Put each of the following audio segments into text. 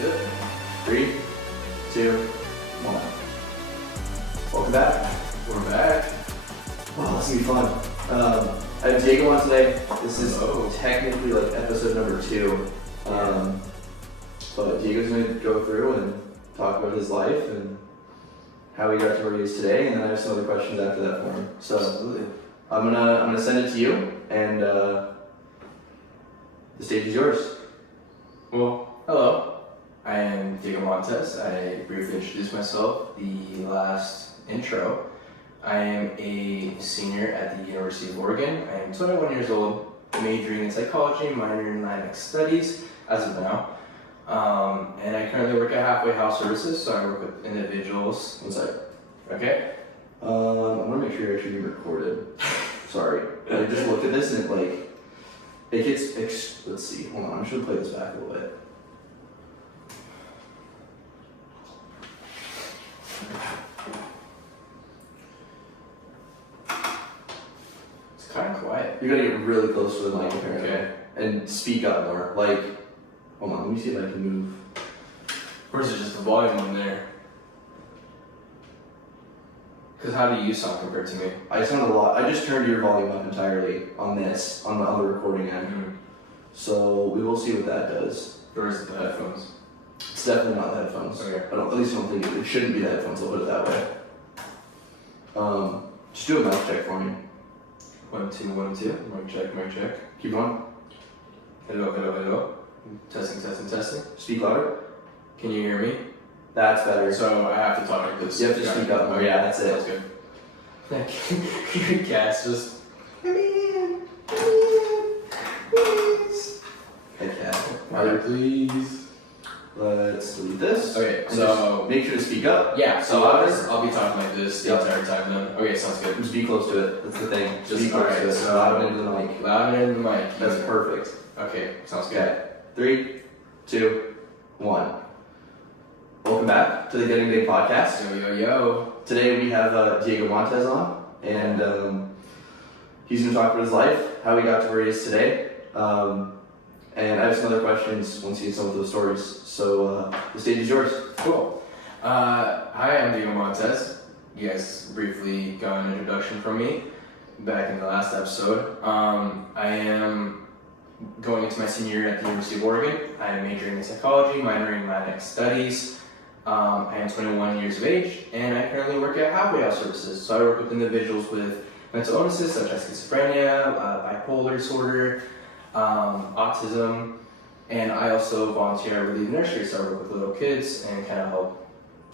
Good. 3, 2, 1. Welcome back. We're back. Wow, this is gonna be fun. I have Diego on today. This is technically like episode number 2. But Diego's gonna go through and talk about his life and how he got to where he is today, and then I have some other questions after that for him. So Absolutely. I'm gonna send it to you, and the stage is yours. Well, hello. I am Diego Montes. I briefly introduced myself the last intro. I am a senior at the University of Oregon. I am 21 years old, majoring in psychology, minoring in Latinx studies as of now. And I currently work at Halfway House Services, so I work with individuals. One sec. Okay? I want to make sure you're actually being recorded. Sorry. I just looked at this and it gets, let's see, hold on, I should play this back a little bit. It's kind of quiet. You gotta get really close to the mic apparently. Okay. And speak up more. Like, hold on, let me see if I can move. Or is it just the volume on there? Because how do you sound compared to me? I sound a lot, I just turned your volume up entirely on this, on the other recording end. Mm-hmm. So we will see what that does. Or is it the headphones? It's definitely not the headphones. Okay. At least I don't think it shouldn't be the headphones, I'll put it that way. Just do a mic check for me. 1, 2, 1, 2. Mic check, mic check. Keep going. Hello, hello, hello. Testing, testing, testing. Speak louder. Can you hear me? That's better. So I have to talk like this. You have to speak up more. Yeah, that's it. That's good. Your cat's just. Hey, cat. Mother, please. Let's delete this. Okay, And so just make sure to speak up. yeah, so louder. I'll be talking like this the Yep. entire time then. Okay, sounds good. Just be close to it. That's the thing. Just be Just close alright, to it. so Loud into the mic. Louder in the mic. That's perfect. Okay, sounds good. Okay. 3, 2, 1. Welcome back to the Getting Big podcast. Yo, yo, yo. Today we have Diego Montes on, and he's going to talk about his life, how he got to where he is today, and I have some other questions once he gets done with those stories. So the stage is yours. Cool. Hi, I'm Diego Montes. You guys briefly got an introduction from me back in the last episode. I am going into my senior year at the University of Oregon. I am majoring in psychology, minoring in Latinx studies. I am 21 years of age, and I currently work at Halfway House Services. So I work with individuals with mental illnesses such as schizophrenia, bipolar disorder, autism, and I also volunteer at Relief Nursery. So I work with little kids and kind of help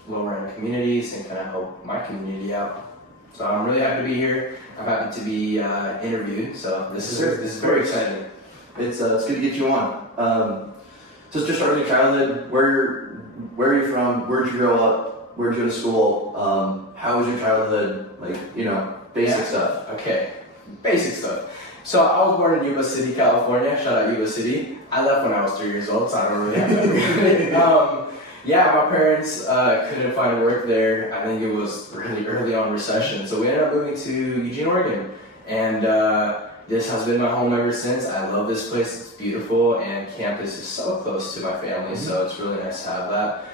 lower end communities and kind of help my community out. So I'm really happy to be here. I'm happy to be interviewed. So this is very exciting. It's good to get you on. So just starting your childhood, where are you from? Where'd you grow up? Where'd you go to school? How was your childhood? Like, basic stuff. Okay, basic stuff. So I was born in Yuba City, California. Shout out Yuba City. I left when I was 3 years old, so I don't really have that. Yeah, my parents couldn't find work there. I think it was really early on recession. So we ended up moving to Eugene, Oregon. And this has been my home ever since. I love this place. It's beautiful, and campus is so close to my family, so it's really nice to have that.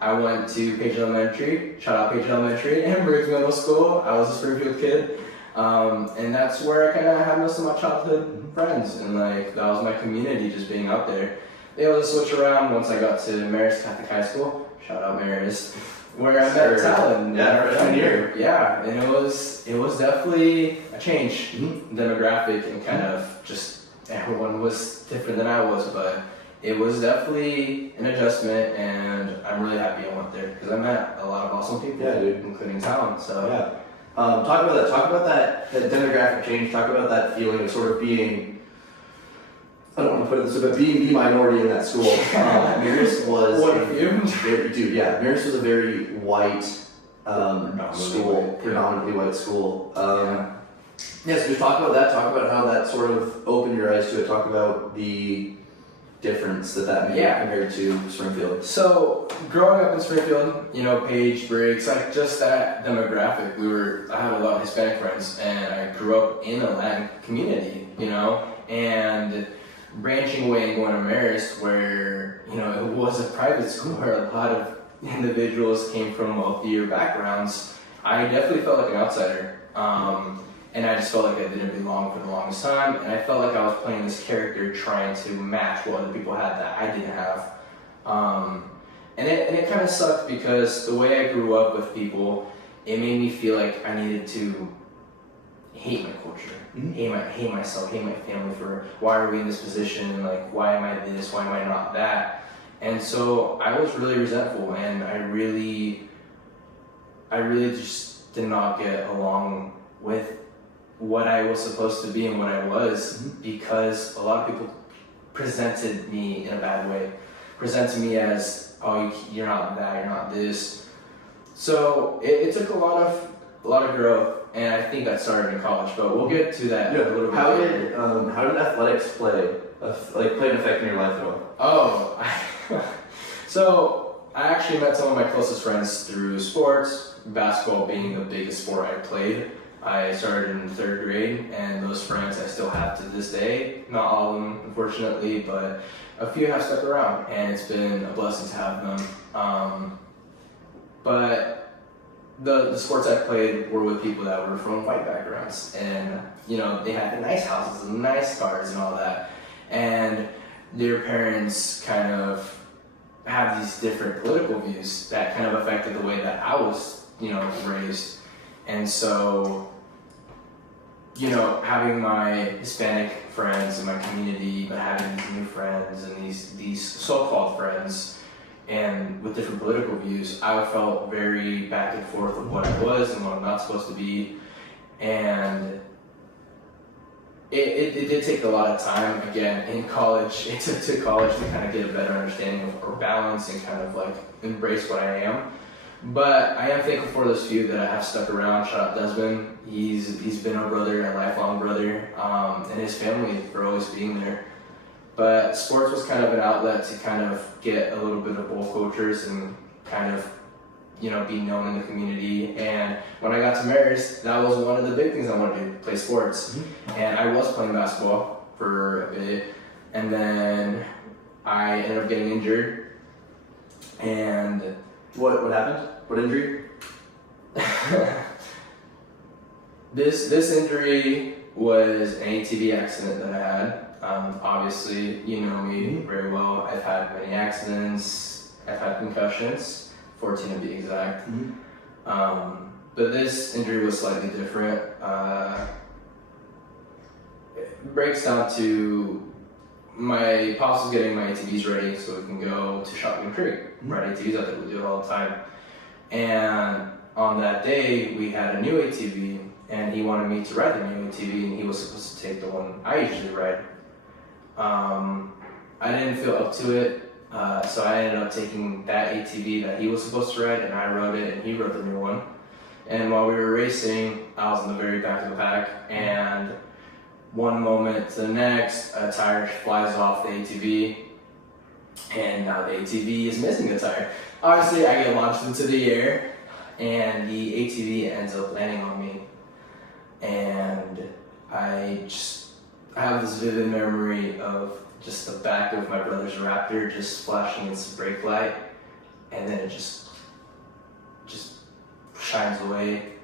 I went to Page Elementary. Shout out Page Elementary and Briggs Middle School. I was a Springfield kid. And that's where I kind of had most of my childhood friends, and like that was my community, just being out there. They able to switch around once I got to Marist Catholic High School. Shout out Marist, where I met Talon. Yeah, freshman year. Yeah, and it was definitely a change, demographic, and kind of just everyone was different than I was, but it was definitely an adjustment, and I'm really happy I went there because I met a lot of awesome people, Yeah, dude. including Talon. So Yeah. Talk about that demographic change. Talk about that feeling of sort of being, I don't want to put it this way, but being the minority in that school. Marist was Marist was a very white school, predominantly white school. Yes, just talk about that. Talk about how that sort of opened your eyes to it. Talk about the difference that made compared to Springfield. So growing up in Springfield, Page, Briggs, like just that demographic, I had a lot of Hispanic friends, and I grew up in a Latin community, and branching away and going to Marist, where was a private school where a lot of individuals came from wealthier backgrounds, I definitely felt like an outsider. And I just felt like I didn't belong for the longest time, and I felt like I was playing this character trying to match what other people had that I didn't have. And it kind of sucked because the way I grew up with people, it made me feel like I needed to hate my culture, hate myself, hate my family for why are we in this position, like why am I this, why am I not that? And so I was really resentful, and I really just did not get along with what I was supposed to be and what I was, because a lot of people presented me in a bad way, presented me as, oh, you're not that, you're not this. So it took a lot of growth, and I think that started in college, but we'll get to that a little bit later. How did athletics play an effect in your life at all? Oh, so I actually met some of my closest friends through sports, basketball being the biggest sport I played. I started in 3rd grade, and those friends I still have to this day. Not all of them, unfortunately, but a few have stuck around, and it's been a blessing to have them. But the sports I played were with people that were from white backgrounds, and they had the nice houses and nice cars and all that, and their parents kind of have these different political views that kind of affected the way that I was, raised. And so, having my Hispanic friends in my community, but having these new friends and these so-called friends, and with different political views, I felt very back and forth of what I was and what I'm not supposed to be. And it did take a lot of time, again, in college. It took to college to kind of get a better understanding of or balance and kind of like embrace what I am. But I am thankful for those few that I have stuck around. Shout out Desmond. He's been a brother, a lifelong brother, and his family for always being there. But sports was kind of an outlet to kind of get a little bit of both cultures and kind of, be known in the community. And when I got to Marist, that was one of the big things I wanted to do, play sports. And I was playing basketball for a bit, and then I ended up getting injured. And What happened? What injury? This injury was an ATV accident that I had. Obviously, you know me very well. I've had many accidents. I've had concussions, 14 to be exact. But this injury was slightly different. It breaks down to my pops was getting my ATVs ready so we can go to Shotgun Creek, ride ATVs out there. We do it all the time. And on that day, we had a new ATV, and he wanted me to ride the new ATV, and he was supposed to take the one I usually ride. I didn't feel up to it, so I ended up taking that ATV that he was supposed to ride, and I rode it, and he rode the new one. And while we were racing, I was in the very back of the pack, and one moment to the next, a tire flies off the ATV, and now the ATV is missing a tire. Obviously, I get launched into the air, and the ATV ends up landing on me. And I have this vivid memory of just the back of my brother's Raptor just flashing its brake light, and then it just shines away,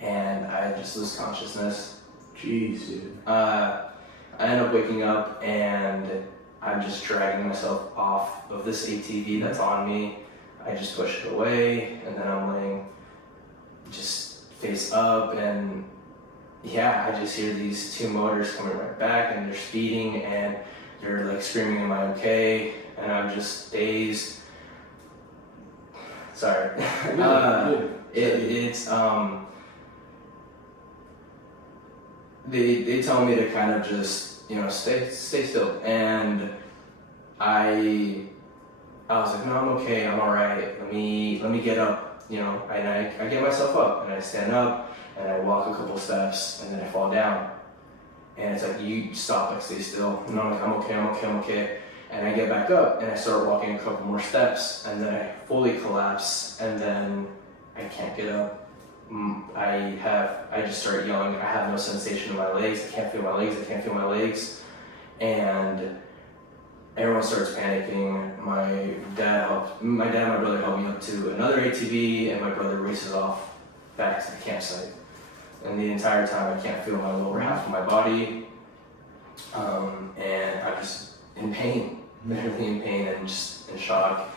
and I just lose consciousness. Jeez, dude. I end up waking up, and I'm just dragging myself off of this ATV that's on me. I just push it away, and then I'm laying just face up, and yeah, I just hear these two motors coming right back, and they're speeding, and they're like screaming, "Am I okay?" And I'm just dazed. Sorry. They tell me to kind of just stay still, and I was like, no, I'm okay, I'm all right. Let me get up, and I get myself up, and I stand up, and I walk a couple steps, and then I fall down. And it's like, you stop, like, stay still. And I'm like, I'm okay. And I get back up, and I start walking a couple more steps, and then I fully collapse, and then I can't get up. I just start yelling. I have no sensation in my legs. I can't feel my legs. And everyone starts panicking. My dad my dad and my brother helped me up to another ATV, and my brother races off back to the campsite. And the entire time I can't feel my lower half of my body, and I'm just in pain, literally in pain and just in shock.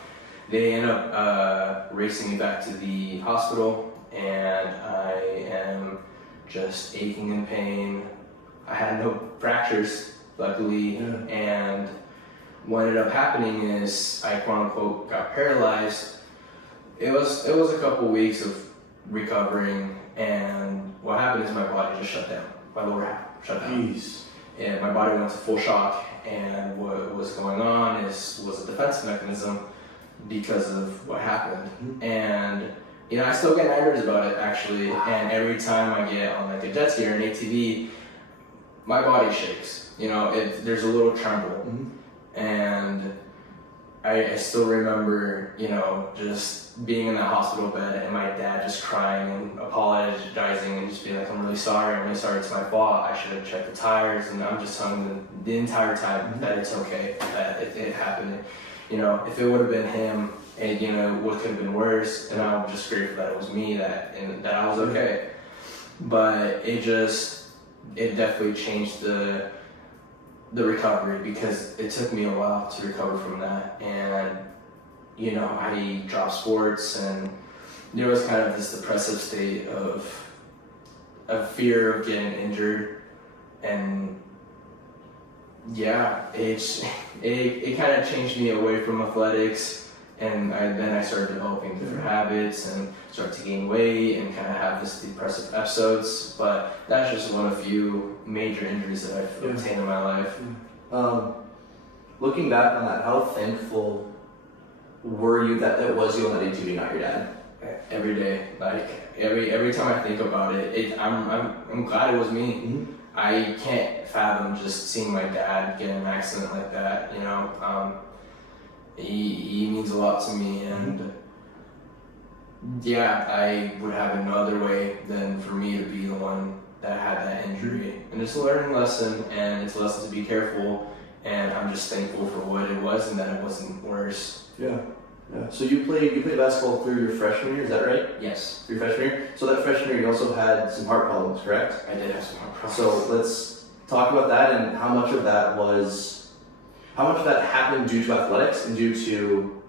They end up racing me back to the hospital, and I am just aching in pain. I had no fractures, luckily, and what ended up happening is I quote unquote got paralyzed. It was a couple weeks of recovering, and what happened is my body just shut down. My lower half shut down. Jeez. And my body went to full shock, and what was going on was a defense mechanism because of what happened. And you know, I still get nightmares about it actually, and every time I get on like a jet ski or an ATV, my body shakes. You know, there's a little tremble. And I still remember, you know, just being in that hospital bed and my dad just crying and apologizing and just being like, I'm really sorry, it's my fault, I should have checked the tires. And I'm just telling him the entire time that it's okay, that it happened. You know, if it would have been him, and you know, what could have been worse, and I'm just grateful that it was me, that I was okay. But it definitely changed the recovery, because it took me a while to recover from that. And you know, I dropped sports, and there was kind of this depressive state of fear of getting injured. And yeah, it kind of changed me away from athletics, and then I started developing different habits and started to gain weight and kind of have this depressive episodes. But that's just one of few major injuries that I've obtained in my life. Looking back on that, how thankful were you that it was you on that ATV, not your dad? Every day, like every time I think about it, I'm glad it was me. I can't fathom just seeing my dad get in an accident like that. You know, he means a lot to me, and yeah, I would have it no other way than for me to be the one that had that injury. And it's a learning lesson, and it's a lesson to be careful. And I'm just thankful for what it was, and that it wasn't worse. Yeah. So you played basketball through your freshman year, is that right? Yes. Through your freshman year. So that freshman year, you also had some heart problems, correct? I did have some heart problems. So let's talk about that, and how much of that happened due to athletics and due to,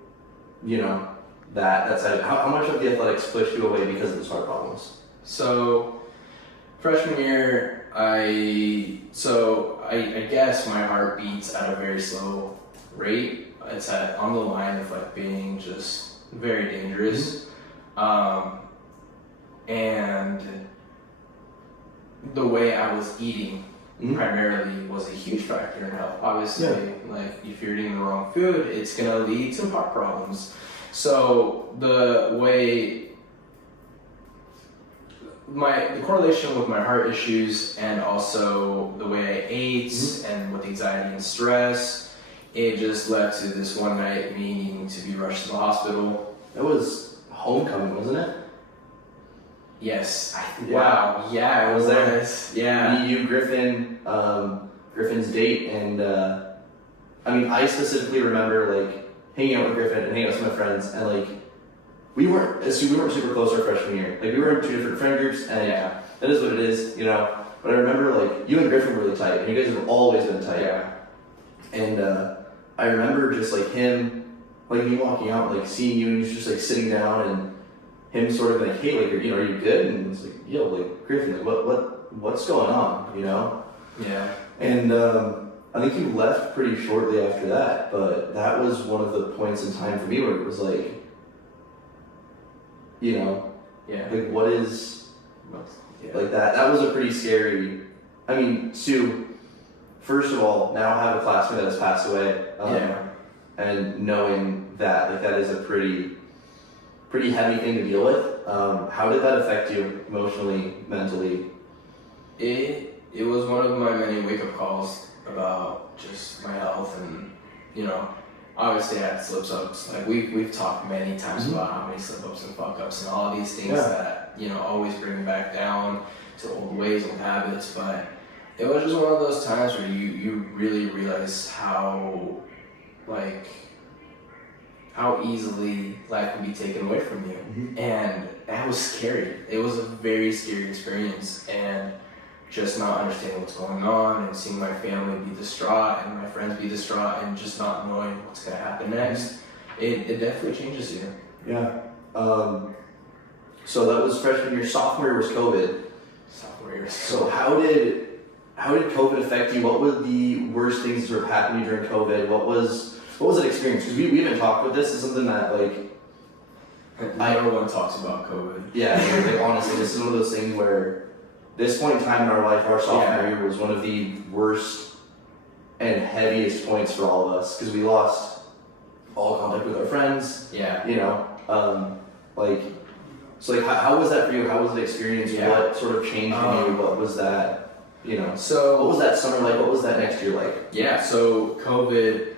you know, that side of it. How much of the athletics pushed you away because of those heart problems? So freshman year, I guess my heart beats at a very slow rate. It's on the line of like being just very dangerous. And the way I was eating primarily was a huge factor in health. Obviously, like if you're eating the wrong food, it's gonna lead to heart problems. So the correlation with my heart issues, and also the way I ate, and with anxiety and stress, it just led to this one night me needing to be rushed to the hospital. That was homecoming, wasn't it? Yes. Wow. Yeah, it was there. Yeah. You, Griffin, Griffin's date, and I specifically remember like hanging out with Griffin and hanging out with my friends, and like we weren't super close our freshman year. Like we were in two different friend groups, and that is what it is, you know. But I remember like you and Griffin were really tight, and you guys have always been tight. Yeah. And I remember just like him, like me walking out, like seeing you, and he's just like sitting down, and him sort of like, hey, like, are you good? And it's like, yo, like Griffin, like what's going on, you know? Yeah. And I think you left pretty shortly after that, but that was one of the points in time for me where it was like, you know, like what is like that was a pretty scary. I mean, Sue, first of all, now have a classmate that has passed away, and knowing that, like, that is a pretty heavy thing to deal with. How did that affect you emotionally, mentally? It was one of my many wake-up calls about just my health, and you know, obviously I had slip-ups. Like we've talked many times about how many slip-ups and fuck-ups and all these things that, you know, always bring me back down to old ways and habits. But it was just one of those times where you really realize how how easily life can be taken away from you. And that was scary. It was a very scary experience, and just not understanding what's going on and seeing my family be distraught and my friends be distraught and just not knowing what's going to happen next, it definitely changes you. Yeah. So that was freshman year. Sophomore year was COVID. Sophomore year. So how did COVID affect you? What were the worst things that sort of happened to you during COVID? What was that experience? Because we haven't talked about this. It's something that everyone talks about COVID. Yeah, honestly, this is one of those things where this point in time in our life, our sophomore year, was one of the worst and heaviest points for all of us because we lost all contact with our friends. Yeah. You know, how was that for you? How was the experience? Yeah. What sort of changed in you? What was that? You know, so what was that summer like? What was that next year like? Yeah, so COVID,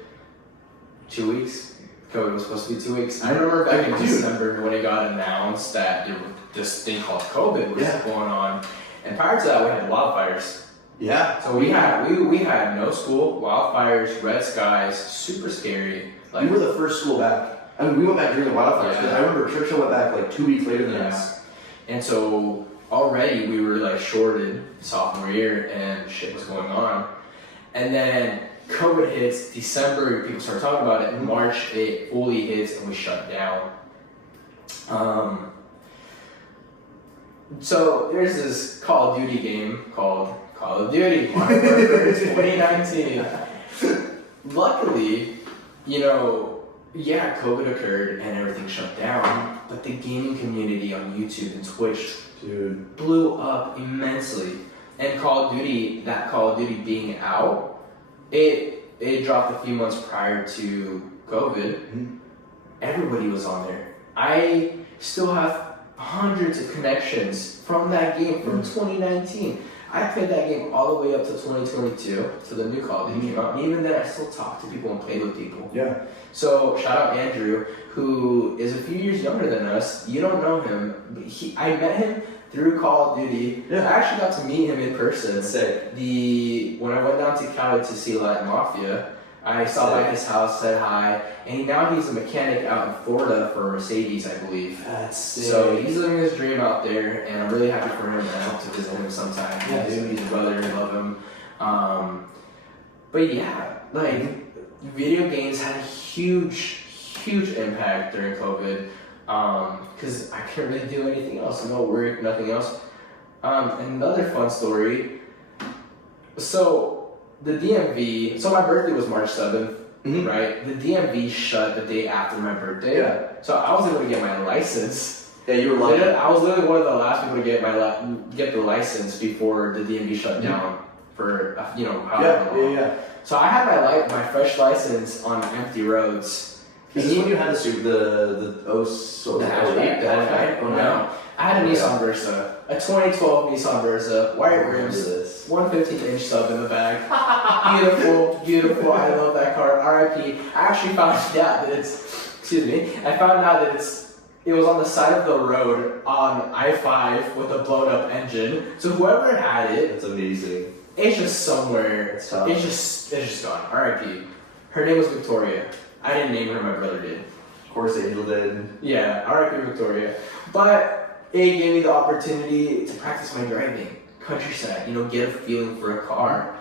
2 weeks. COVID was supposed to be 2 weeks. I remember back in December when it got announced that there was this thing called COVID was going on, and prior to that we had wildfires. Yeah. So we had no school, wildfires, red skies, super scary. Like, we were the first school back. I mean, we went back during the wildfires. Yeah. I remember Churchill went back like 2 weeks later than us. And so already we were like shorted sophomore year and shit was going on. And then COVID hits December, people start talking about it. In March, it fully hits and we shut down. So there's this Call of Duty game called Call of Duty Modern Warfare 2019. Luckily, COVID occurred and everything shut down, but the gaming community on YouTube and Twitch blew up immensely. And that Call of Duty being out, it dropped a few months prior to COVID. Everybody was on there. I still have hundreds of connections from that game from 2019. I played that game all the way up to 2022, to the new Call of Duty came out. And even then, I still talk to people and play with people. Yeah. So shout out Andrew, who is a few years younger than us. You don't know him, but I met him through Call of Duty. Yeah. I actually got to meet him in person. Sick. When I went down to Cali to see Latin Mafia, I stopped by his house, said hi, and now he's a mechanic out in Florida for Mercedes, I believe. That's sick. So he's living his dream out there, and I'm really happy for him, and I hope to visit him sometime. Yeah, He's a brother, I love him. But yeah, video games had a huge impact during COVID, because I couldn't really do anything else. No work, nothing else. Another fun story. So the DMV, so my birthday was March 7th, right? The DMV shut the day after my birthday. Yeah. So I was able to get my license. Yeah, you were lucky. I was literally one of the last people to get the license before the DMV shut down for, however long. Yeah. So I had my fresh license on empty roads. Is this when you had the hatchback? No. I had a Nissan Versa, a 2012 Nissan Versa, white rims, 115-inch sub in the back. Beautiful. I love that car. RIP. I actually found out that it was on the side of the road on I-5 with a blown up engine. So whoever had it, that's amazing. It's just somewhere. It's tough. It's just gone. RIP. Her name was Victoria. I didn't name her, my brother did. Of course Angel did. Yeah, RIP Victoria. But it gave me the opportunity to practice my driving, countryside, get a feeling for a car.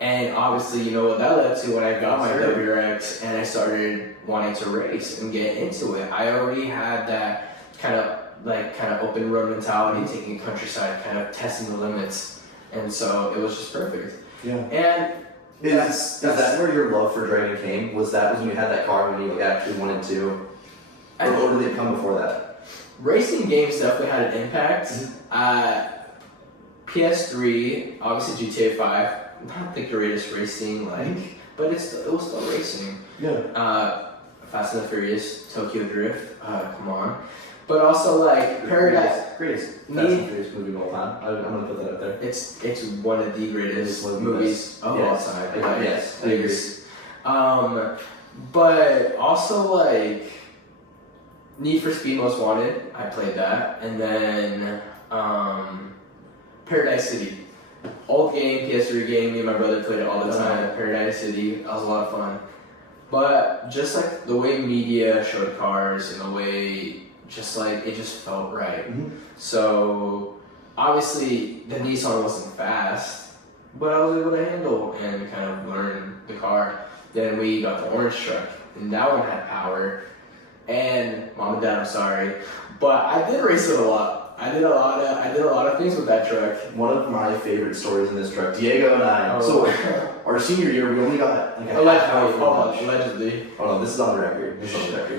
And obviously, you know what that led to when I got my WRX and I started wanting to race and get into it. I already had that kind of open road mentality, taking countryside, kind of testing the limits. And so it was just perfect. Yeah. And is that where your love for driving came? Was that when you had that car when you actually wanted to? Or did it come before that? Racing games definitely had an impact. PS3, obviously GTA 5, not the greatest racing, but it was still racing. Yeah. Fast and the Furious, Tokyo Drift, come on. But also Paradise. Greatest Fast and Furious movie of all time. I'm gonna put that up there. It's one of the greatest movies of all time. Yes, I agree. But also Need for Speed Most Wanted, I played that, and then Paradise City, old game, PS3 game. Me and my brother played it all the time. Paradise City, that was a lot of fun. But just like the way media showed cars and the way just like it just felt right. So obviously the Nissan wasn't fast, but I was able to handle and kind of learn the car. Then we got the orange truck, and that one had power. And mom and dad, I'm sorry, but I did race it a lot. I did a lot of things with that truck. One of my favorite stories in this truck, Diego and I. So our senior year, we only got like a half hour for lunch. Allegedly. Oh no, this is on the record.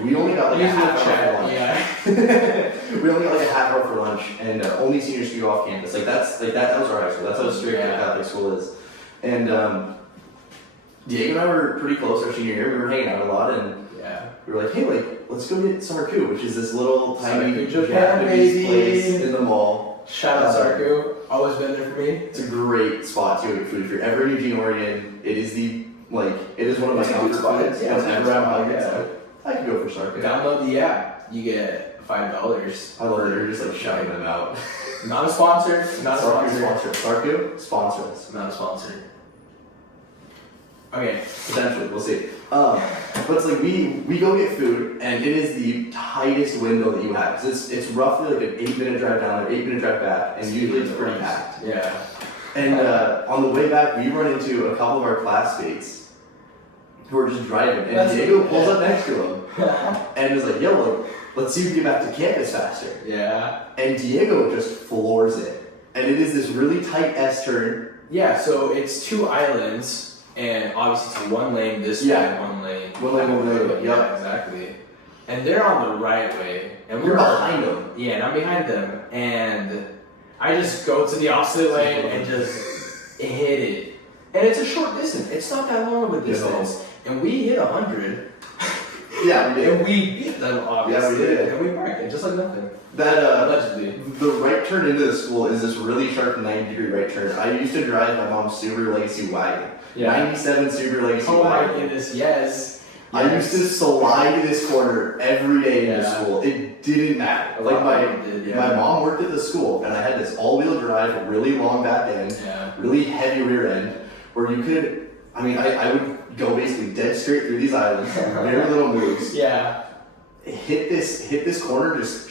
We only got like a half hour for lunch. Yeah. We only got like a half hour for lunch, and only seniors could go off campus. Like that was our high school. That's how strict the Catholic school is. And Diego and I were pretty close our senior year. We were hanging out a lot, and we were like, hey, like, let's go get Sarku, which is this little tiny Japanese place in the mall. Shout out Sarku, always been there for me. It's a great spot to get food. If you're ever in Eugene, Oregon, it is one of my comfort spots. Whenever I'm hungry, I could go for Sarku. Download the app, you get $5. I love it. You're just like shouting them out. Not a sponsor. Sarku, sponsor us. Not a sponsor. Okay. Potentially, we'll see. But it's like we go get food, and it is the tightest window that you have. Cause it's roughly like an 8-minute drive down or 8-minute drive back, and usually it's pretty packed. Yeah. And on the way back, we run into a couple of our classmates who are just driving, and Diego pulls up next to him, and is like, "Yo, like, let's see if we get back to campus faster." Yeah. And Diego just floors it, and it is this really tight S turn. Yeah. So it's 2 islands. And obviously it's 1 lane this way, 1 lane. 1 lane over there. Yeah, exactly. And they're on the right way. And we're behind them. Yeah, and I'm behind them. And I just go to the opposite lane and just hit it. And it's a short distance. It's not that long of a distance. And we hit 100. Yeah, we did. And we beat them, obviously. Yeah, we did. And we parked it just like nothing. That allegedly. The right turn into the school is this really sharp 90-degree right turn. I used to drive my mom's Subaru Legacy wagon. 97 Subaru Legacy wagon. Oh my goodness, yes. I used to slide this corner every day in school. It didn't matter. Like my mom worked at the school, and I had this all-wheel drive, really long back end, really heavy rear end, where you could. I would go basically dead straight through these islands, very little moves. Yeah. Hit this corner, just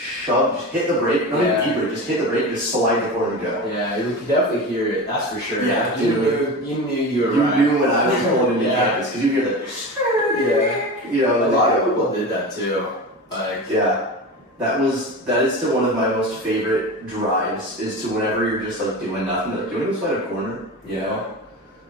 hit the brake, not even deeper, just hit the brake, just slide the corner and go. Yeah, you could definitely hear it, that's for sure. Yeah, you knew you were right. You knew when I was pulling into campus, because you hear the, a lot of people did that too. Like, that is still one of my most favorite drives, is to whenever you're just like doing nothing, like doing slide a corner, you know?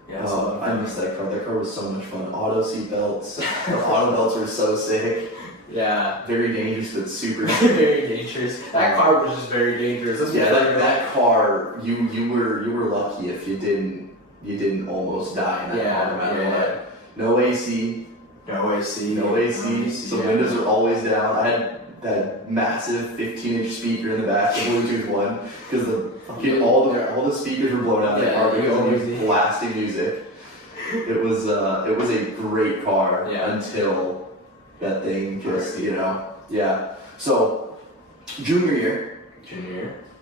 Yeah, I miss that car. That car was so much fun. Auto seat belts. The auto belts were so sick. Yeah. Very dangerous, but super very dangerous. That car was just very dangerous. That car, you were lucky if you didn't almost die in that car no matter what. No AC. No AC. No AC. So the windows are always down. I had that massive 15-inch speaker in the back, the Bluetooth one, because all the speakers were blown out in the car because it was blasting music. It was a great car until that thing just, So, junior year,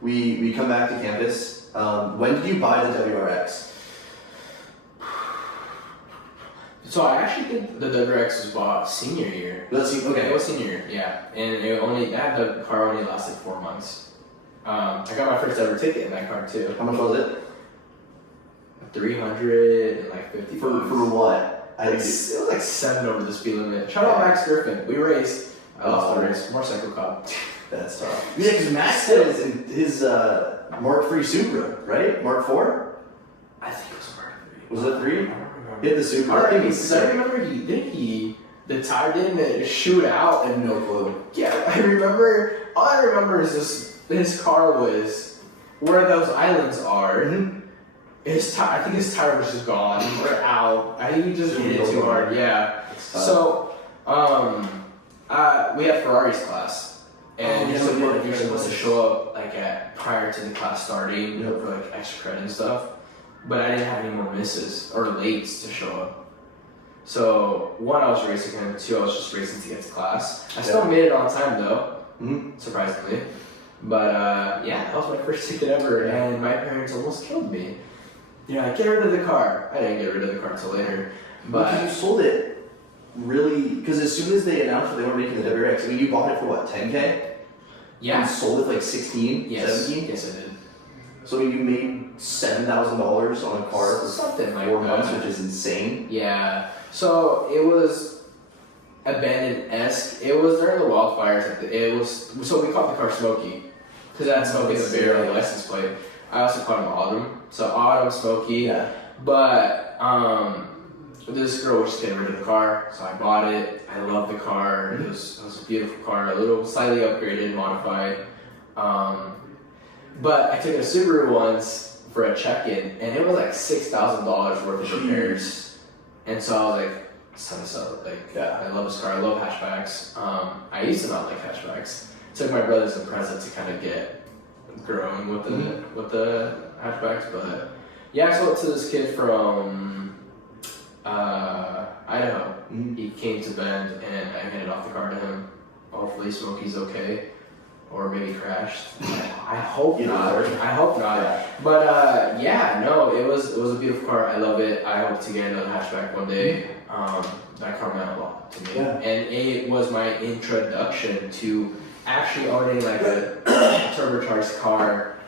we come back to campus. When did you buy the WRX? So I actually think the WRX was bought senior year. Okay. It was senior year, yeah. And the car only lasted 4 months. I got my first ever ticket in that car too. How much was it? 350. For what? It was like 7 over the speed limit. Shout out Max Griffin. We raced. I lost the race. Motorcycle cop. That's tough. Yeah, because Max said his Mark III Supra, right? Mark IV? I think it was Mark III. Was it 3? I don't remember. Hit the Supra. I remember the tire didn't shoot out and no clue. Yeah, all I remember is his car was where those islands are. Mm-hmm. I think his tire was just gone or out. I think he just hit it too hard. Yeah. So, we had Ferrari's class, and you're supposed to show up prior to the class starting for like extra credit and stuff. But I didn't have any more misses or lates to show up. So 1, I was racing him. 2, I was just racing to get to class. I still made it on time though, surprisingly. But that was my first ticket ever, and my parents almost killed me. Get rid of the car. I didn't get rid of the car until later. But you sold it really, because as soon as they announced that they were making the WRX, I mean, you bought it for what, 10K? Yeah. And sold it for like 16, Yes. 17? Yes, I did. So you made $7,000 on a car for Something like 4 that. months, which is insane. Yeah. So it was abandoned-esque. It was during the wildfires. It was, so we called the car Smokey because it had Smokey in the very early license plate. I also called him Autumn. So Autumn, Smokey. Yeah. But this girl was just getting rid of the car, so I bought it. I love the car. It was a beautiful car, a little slightly upgraded, modified. But I took a Subaru once for a check-in, and it was like $6,000 worth of repairs. And so I was like, I love this car. I love hatchbacks. I used to not like hatchbacks. Took my brothers a present to kind of get growing with the hatchbacks, but yeah, I sold it to this kid from Idaho. He came to Bend, and I handed off the car to him. Hopefully, Smokey's okay, or maybe crashed. I hope not. I hope not. Yeah. But yeah, no, it was a beautiful car. I love it. I hope to get another hatchback one day. That car meant a lot to me, and it was my introduction to actually owning like a turbocharged car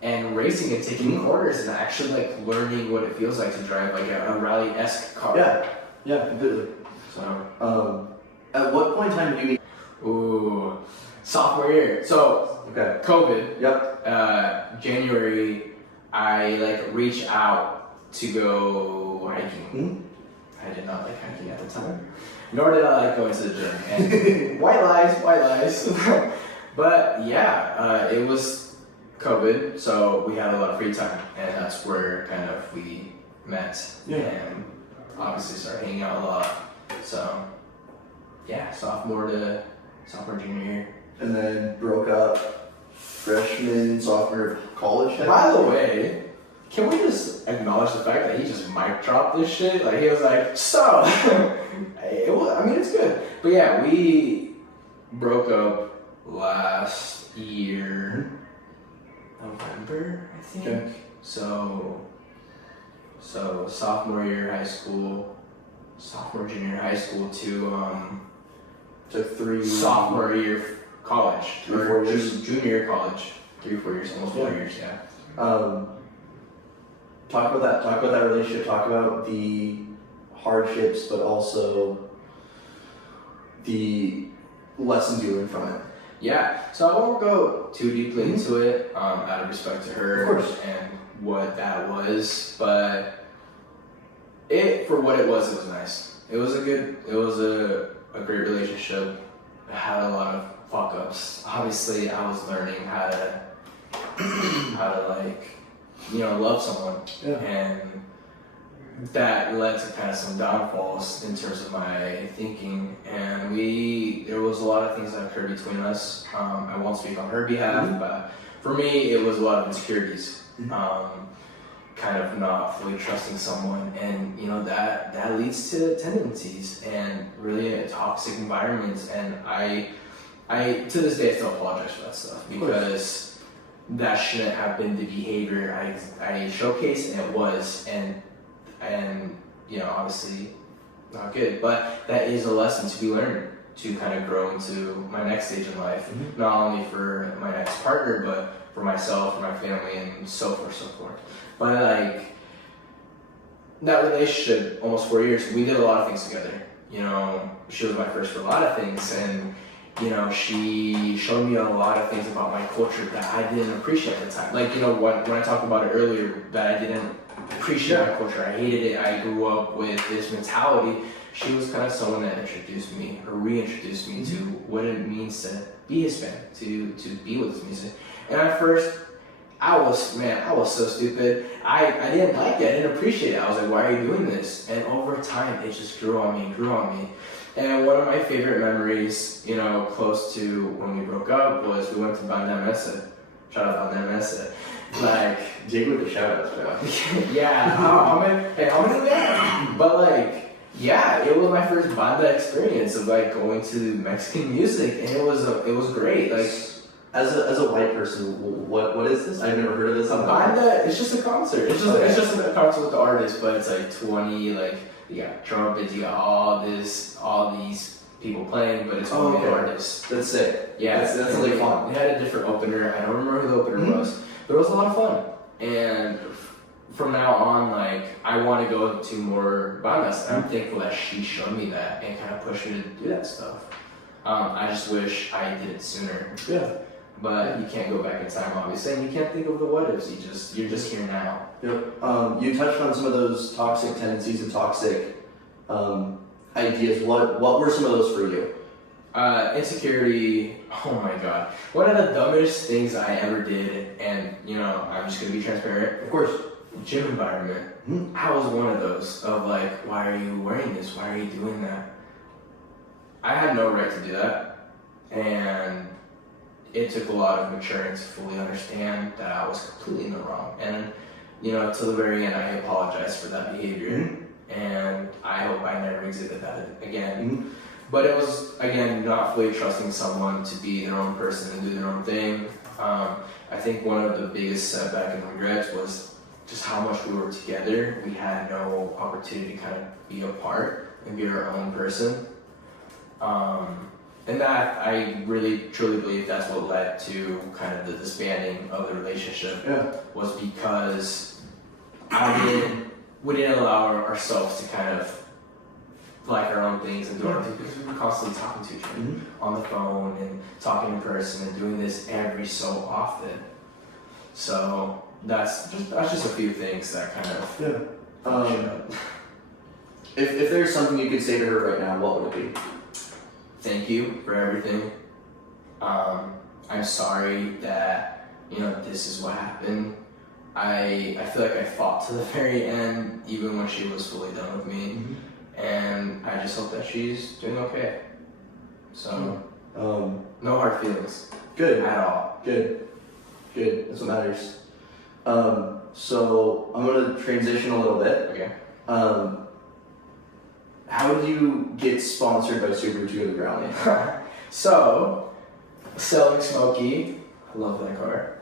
and racing and taking corners and actually like learning what it feels like to drive like a rally-esque car. Yeah, completely. So, at what point in time did you ooh, sophomore year. So, COVID. Yep. January, I like reached out to go hiking. I did not like hiking at the time, nor did I like going to the gym. And white lies. But yeah, it was COVID, so we had a lot of free time, and that's where kind of we met and obviously started hanging out a lot. So yeah, sophomore, junior year. And then broke up freshman, sophomore of college. By the way, can we just acknowledge the fact that he just mic dropped this shit? Like, he was like, so, it's good. But yeah, we broke up last year, November, I think. Okay. So sophomore year high school, junior high school to Took 3 sophomore year college, 3, or 4 years. junior year college, 3, 4 years, almost 4 years, yeah. Talk about that relationship. Talk about the hardships, but also the lessons you learned from it. Yeah, so I won't go too deeply into it, out of respect to her, Of course. and what that was, but for what it was nice. It was a great relationship. I had a lot of fuck ups. Obviously, I was learning how to like, love someone, and that led to kind of some downfalls in terms of my thinking, and there was a lot of things that occurred between us. I won't speak on her behalf, but for me, it was a lot of insecurities, kind of not fully trusting someone, and that leads to tendencies and really a toxic environment, and I to this day I still apologize for that stuff, because that shouldn't have been the behavior I showcased, and it was, and obviously not good, but that is a lesson to be learned to kind of grow into my next stage in life, not only for my next partner, but for myself, for my family, and so forth. But like, that relationship, almost 4 years, we did a lot of things together. She was my first for a lot of things, and she showed me a lot of things about my culture that I didn't appreciate at the time. Like, when I talked about it earlier, that I didn't appreciate my culture, I hated it, I grew up with this mentality. She was kind of someone that introduced me, or reintroduced me to what it means to be Hispanic, to be with this music. And at first, I was so stupid. I didn't like it, I didn't appreciate it. I was like, why are you doing this? And over time, it just grew on me. And one of my favorite memories, close to when we broke up, was we went to Banda Mesa. Shout out Banda Mesa. Like, Jake with the shout outs, bro. yeah, how many do we have? But like, yeah, it was my first banda experience of like going to Mexican music, and it was great. Like, as a white person, what is this? I've never heard of this. Banda, it's just a concert. It's just a concert with the artist, but it's like 20 like You got trumpets, you got all these people playing, but it's one okay. artist. That's sick. Yeah, that's really fun. They had a different opener. I don't remember who the opener was, but it was a lot of fun. And from now on, like, I want to go to more biomass. And I'm thankful that she showed me that and kind of pushed me to do that stuff. I just wish I did it sooner. Yeah. But you can't go back in time, obviously, and you can't think of the what ifs. You're just here now. Yep. You touched on some of those toxic tendencies and toxic ideas. What were some of those for you? Insecurity. Oh my god. One of the dumbest things I ever did, and I'm just gonna be transparent. Of course. Gym environment. Mm-hmm. I was one of those of like, why are you wearing this? Why are you doing that? I had no right to do that, and it took a lot of maturing to fully understand that I was completely in the wrong. And to the very end, I apologized for that behavior, and I hope I never exhibit that again. But it was, again, not fully trusting someone to be their own person and do their own thing. I think one of the biggest setback and regrets was just how much we were together. We had no opportunity to kind of be apart and be our own person. And that, I really truly believe that's what led to kind of the disbanding of the relationship. Yeah. Was because we didn't allow ourselves to kind of like our own things and do our own things, because we were constantly talking to each other on the phone and talking in person and doing this every so often. So that's just a few things that kind of If there's something you could say to her right now, what would it be? Thank you for everything. I'm sorry that this is what happened. I feel like I fought to the very end, even when she was fully done with me, and I just hope that she's doing okay. So no hard feelings. Good. At all. Good. That's what matters. So I'm gonna transition a little bit. Okay. How did you get sponsored by Subaru to the ground? So, selling Smokey, I love that car.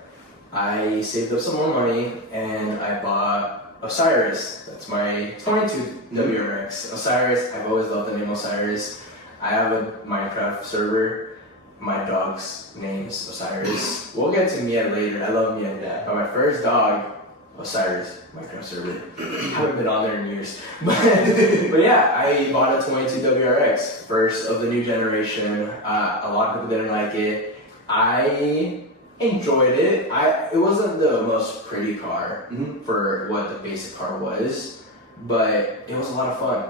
I saved up some more money and I bought Osiris. That's my 22 WRX. Osiris, I've always loved the name Osiris. I have a Minecraft server. My dog's name's Osiris. We'll get to Mia later. I love Mia. Yeah. But my first dog, Osiris, Minecraft server. Haven't been on there in years. But yeah, I bought a 22 WRX, first of the new generation. A lot of people didn't like it. I enjoyed it. It wasn't the most pretty car for what the basic car was, but it was a lot of fun.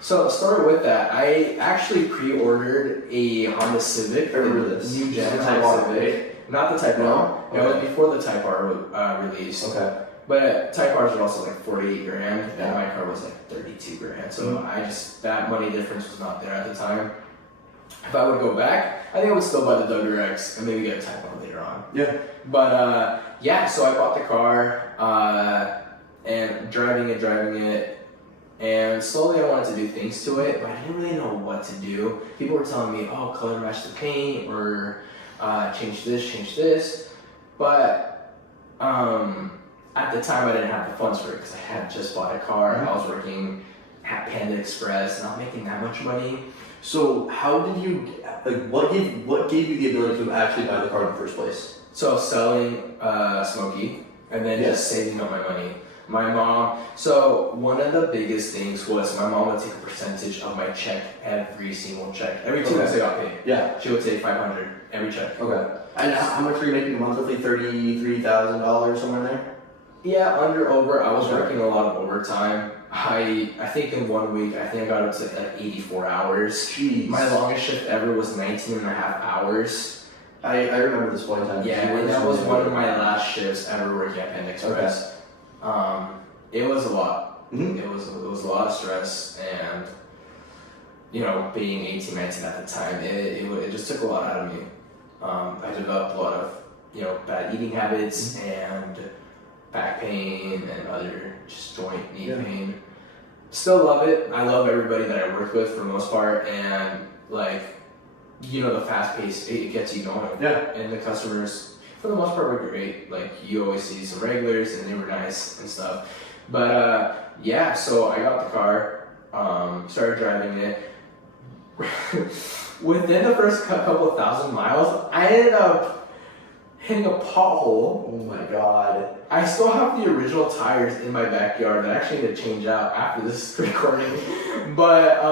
So started with that. I actually pre-ordered a Honda Civic. I remember this. New gen Type Honda R, Civic. Not the Type R. No? It was before the Type R released. Okay. But Type R's are also like 48 grand, and my car was like 32 grand. So that money difference was not there at the time. If I would go back, I think I would still buy the WRX and maybe get a Type R later on. Yeah. But so I bought the car and driving it. And slowly I wanted to do things to it, but I didn't really know what to do. People were telling me, oh, color match the paint, or change this. But at the time I didn't have the funds for it because I had just bought a car. I was working at Panda Express, not making that much money. So how did you, what gave you the ability to actually buy the car in the first place? So selling Smokey and then just saving up my money. My mom, so one of the biggest things was my mom would take a percentage of my check, every single check. Every 2 weeks I got paid. Yeah. She would take $500 every check. Okay. And how much were you making monthly? $33,000, somewhere in there? Yeah, over. I was working a lot of overtime. I think in 1 week, I got up to like 84 hours. Jeez. My longest shift ever was 19 and a half hours. I remember this point in time. Yeah, and that was one of my last shifts ever working at Panda Express. Okay. It was a lot. It was a lot of stress, and being 18, 19 at the time, it just took a lot out of me. I developed a lot of bad eating habits and back pain and other just joint knee pain. Still love it. I love everybody that I work with for the most part, and the fast pace, it gets you going. Yeah. And the customers, for the most part, were great. Like, you always see some regulars, and they were nice and stuff. But yeah, so I got the car, started driving it. Within the first couple thousand miles, I ended up hitting a pothole. Oh my god. I still have the original tires in my backyard that I actually need to change out after this recording. But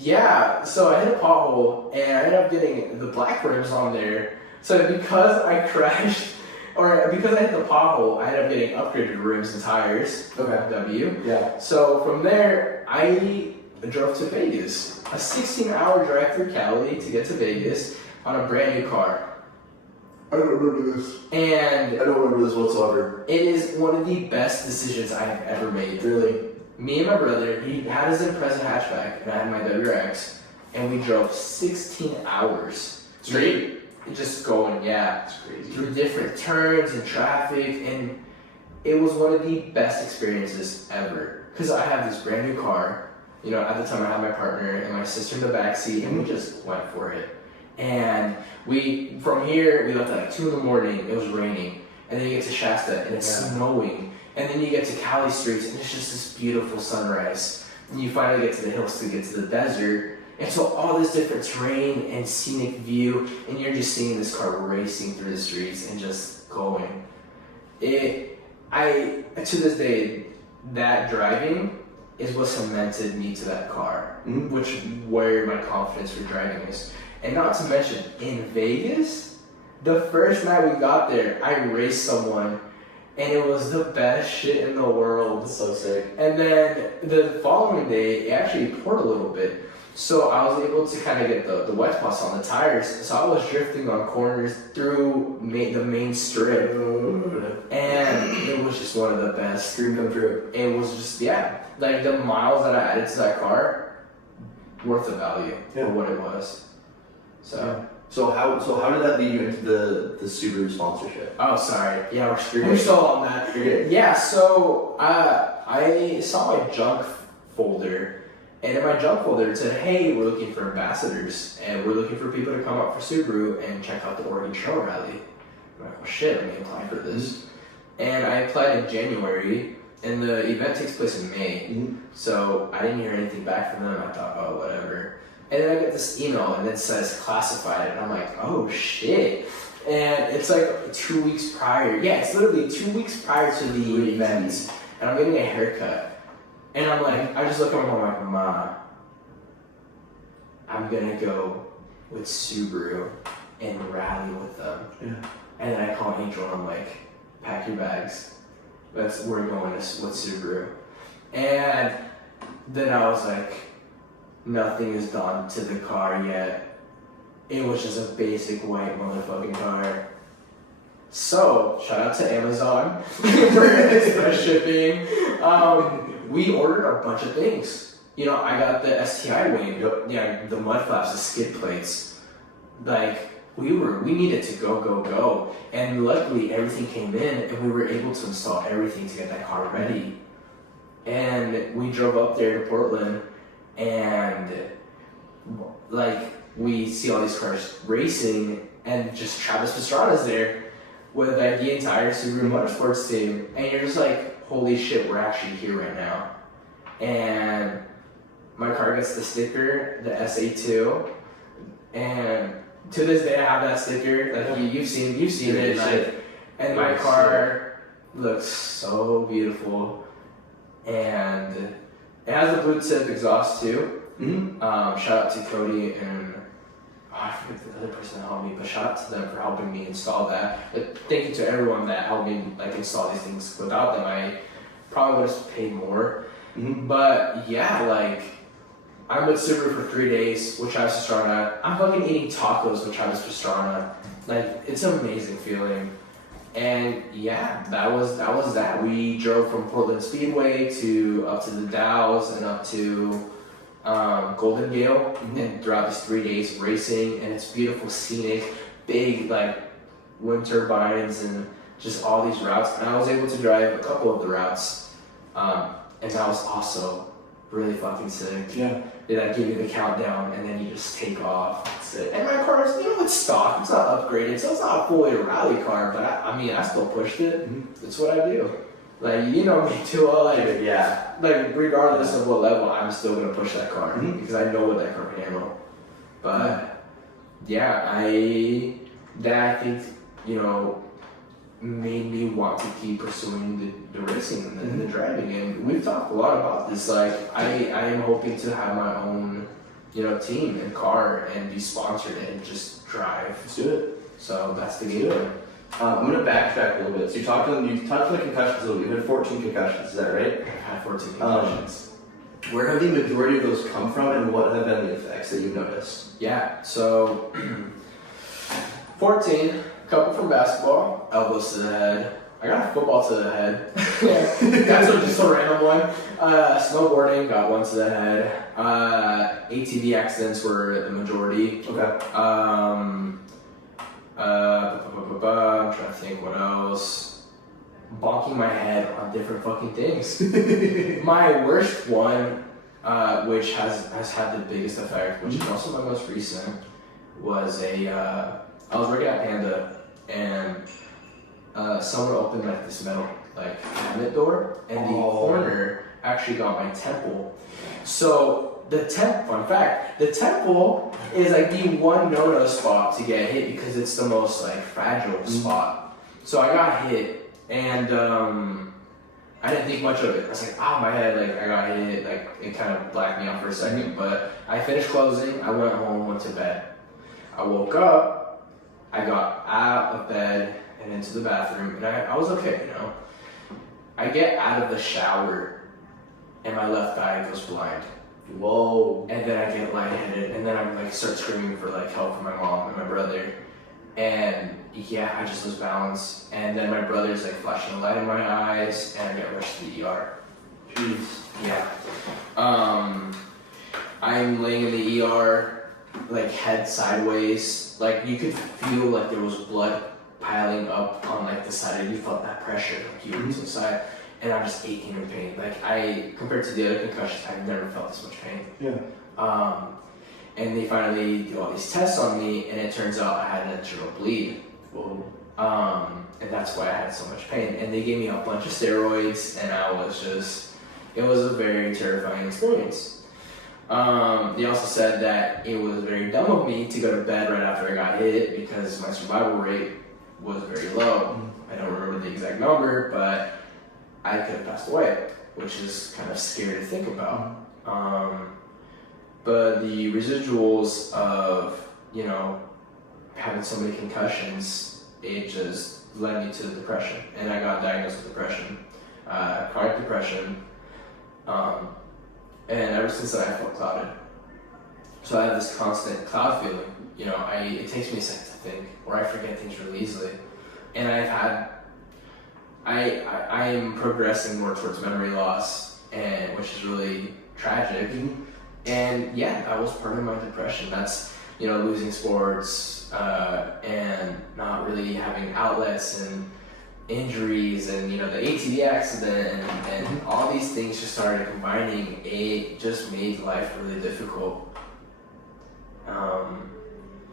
yeah, so I hit a pothole and I ended up getting the black rims on there. So because I crashed, or because I hit the pothole, I ended up getting upgraded rims and tires. Okay. W. Yeah. So from there, I drove to Vegas. A 16-hour drive through Cali to get to Vegas on a brand new car. I don't remember this. And I don't remember this whatsoever. it is one of the best decisions I have ever made. Really? Me and my brother, he had his Impreza hatchback, and I had my WRX, and we drove 16 hours Straight? just going, yeah, That's crazy. through different turns and traffic, and it was one of the best experiences ever. Because I have this brand new car, you know, at the time I had my partner and my sister in the backseat, and we just went for it. And from here, we left at like 2 in the morning, it was raining, and then you get to Shasta, and it's snowing, and then you get to Cali streets, and it's just this beautiful sunrise, and you finally get to the hills to get to the desert, and so all this different terrain and scenic view, and you're just seeing this car racing through the streets and just going. To this day, that driving is what cemented me to that car, which where my confidence for driving is. And not to mention, in Vegas, the first night we got there, I raced someone, and it was the best shit in the world. That's so sick. And then the following day, it actually poured a little bit. So I was able to kind of get the wet spots on the tires. So I was drifting on corners through the main strip. And it was just one of the best. Dream come true. It was just, like the miles that I added to that car, worth the value for what it was. So how did that lead you into the Subaru sponsorship? Oh, sorry. Yeah, You're we're good. still on that. You're good. Yeah, so I saw my junk folder, and in my junk folder it said, hey, we're looking for ambassadors, and we're looking for people to come up for Subaru and check out the Oregon Trail Rally. I'm like, well, shit, let me apply for this. And I applied in January, and the event takes place in May. So I didn't hear anything back from them. I thought, oh, whatever. And then I get this email, and it says classified, and I'm like, oh, shit. And it's like 2 weeks prior. Yeah, it's literally 2 weeks prior to the event, and I'm getting a haircut. And I'm like, I just look at my mom, I'm like, Ma, I'm gonna go with Subaru and rally with them. Yeah. And then I call Angel and I'm like, pack your bags. We're going with Subaru. And then I was like, nothing is done to the car yet. It was just a basic white motherfucking car. So, shout out to Amazon for express shipping. We ordered a bunch of things. You know, I got the STI wing, the mud flaps, the skid plates. Like, we needed to go. And luckily everything came in and we were able to install everything to get that car ready. And we drove up there to Portland and like we see all these cars racing and just Travis Pastrana's there with like the entire Subaru Motorsports team. And you're just like, holy shit, we're actually here right now. And my car gets the sticker, the SA2, and to this day I have that sticker. Like you've seen it. Like, and my car looks so beautiful, and it has a blue tip exhaust too. Shout out to Cody and I forget the other person that helped me, but shout out to them for helping me install that. But thank you to everyone that helped me like install these things. Without them, I probably would have paid more. But yeah, like I'm with Subaru for 3 days with Travis Pastrana. I'm fucking eating tacos with Travis Pastrana. Like it's an amazing feeling. And yeah, that was that. We drove from Portland Speedway up to the Dalles and up to Golden Gale, and throughout these 3 days racing, and it's beautiful, scenic, big like wind turbines and just all these routes. And I was able to drive a couple of the routes, and that was also really fucking sick. Yeah. They like give you the countdown and then you just take off. That's it. And my car is, it's stock. It's not upgraded, so it's not a fully rally car. But I mean, I still pushed it. It's what I do. Like, you know me too well, like, yeah. like regardless of what level, I'm still gonna push that car Mhm. because I know what that car can handle. But yeah, I think, you know, made me want to keep pursuing the racing and the driving. And we've talked a lot about this. Like, I am hoping to have my own, you know, team and car and be sponsored and just drive. Let's do it. So that's the game plan. I'm going to backtrack a little bit. So you talked on the concussions a little bit. You had 14 concussions, is that right? I've had 14 concussions. Where have the majority of those come from, and what have been the effects that you've noticed? Yeah, so 14, a couple from basketball, elbows to the head. I got a football to the head. That's just a random one. Snowboarding, got one to the head. ATV accidents were the majority. Okay. I'm trying to think what else. Bonking my head on different fucking things. My worst one, which has had the biggest effect, which is also my most recent, was I was working at Panda, and someone opened like this metal like cabinet door, and the corner actually got my temple. So fun fact, the temple is like the one no-no spot to get hit because it's the most like fragile spot. So I got hit, and I didn't think much of it. I was like, my head, like I got hit, like it kind of blacked me out for a second. But I finished closing, I went home, went to bed. I woke up, I got out of bed and into the bathroom, and I was okay, you know. I get out of the shower, and my left eye goes blind. Whoa. And then I get lightheaded, and then I like start screaming for like help from my mom and my brother. And yeah, I just lose balance. And then my brother's like flashing a light in my eyes, and I get rushed to the ER. Jeez. Yeah. I'm laying in the ER, like head sideways. Like you could feel like there was blood piling up on like the side, and you felt that pressure, like you were to the side. And I'm just aching in pain. Like compared to the other concussions, I've never felt this much pain. Yeah. And they finally do all these tests on me, and it turns out I had an internal bleed. Whoa. And that's why I had so much pain. And they gave me a bunch of steroids, and it was a very terrifying experience. They also said that it was very dumb of me to go to bed right after I got hit because my survival rate was very low. I don't remember the exact number, but I could have passed away, which is kind of scary to think about. But the residuals of, you know, having so many concussions, it just led me to depression. And I got diagnosed with depression, chronic depression. And ever since then, I felt clouded. So I have this constant cloud feeling. You know, it takes me a second to think, or I forget things really easily. And I am progressing more towards memory loss, and which is really tragic. And yeah, that was part of my depression. That's, you know, losing sports and not really having outlets and injuries and, you know, the ATV accident and all these things just started combining. It just made life really difficult.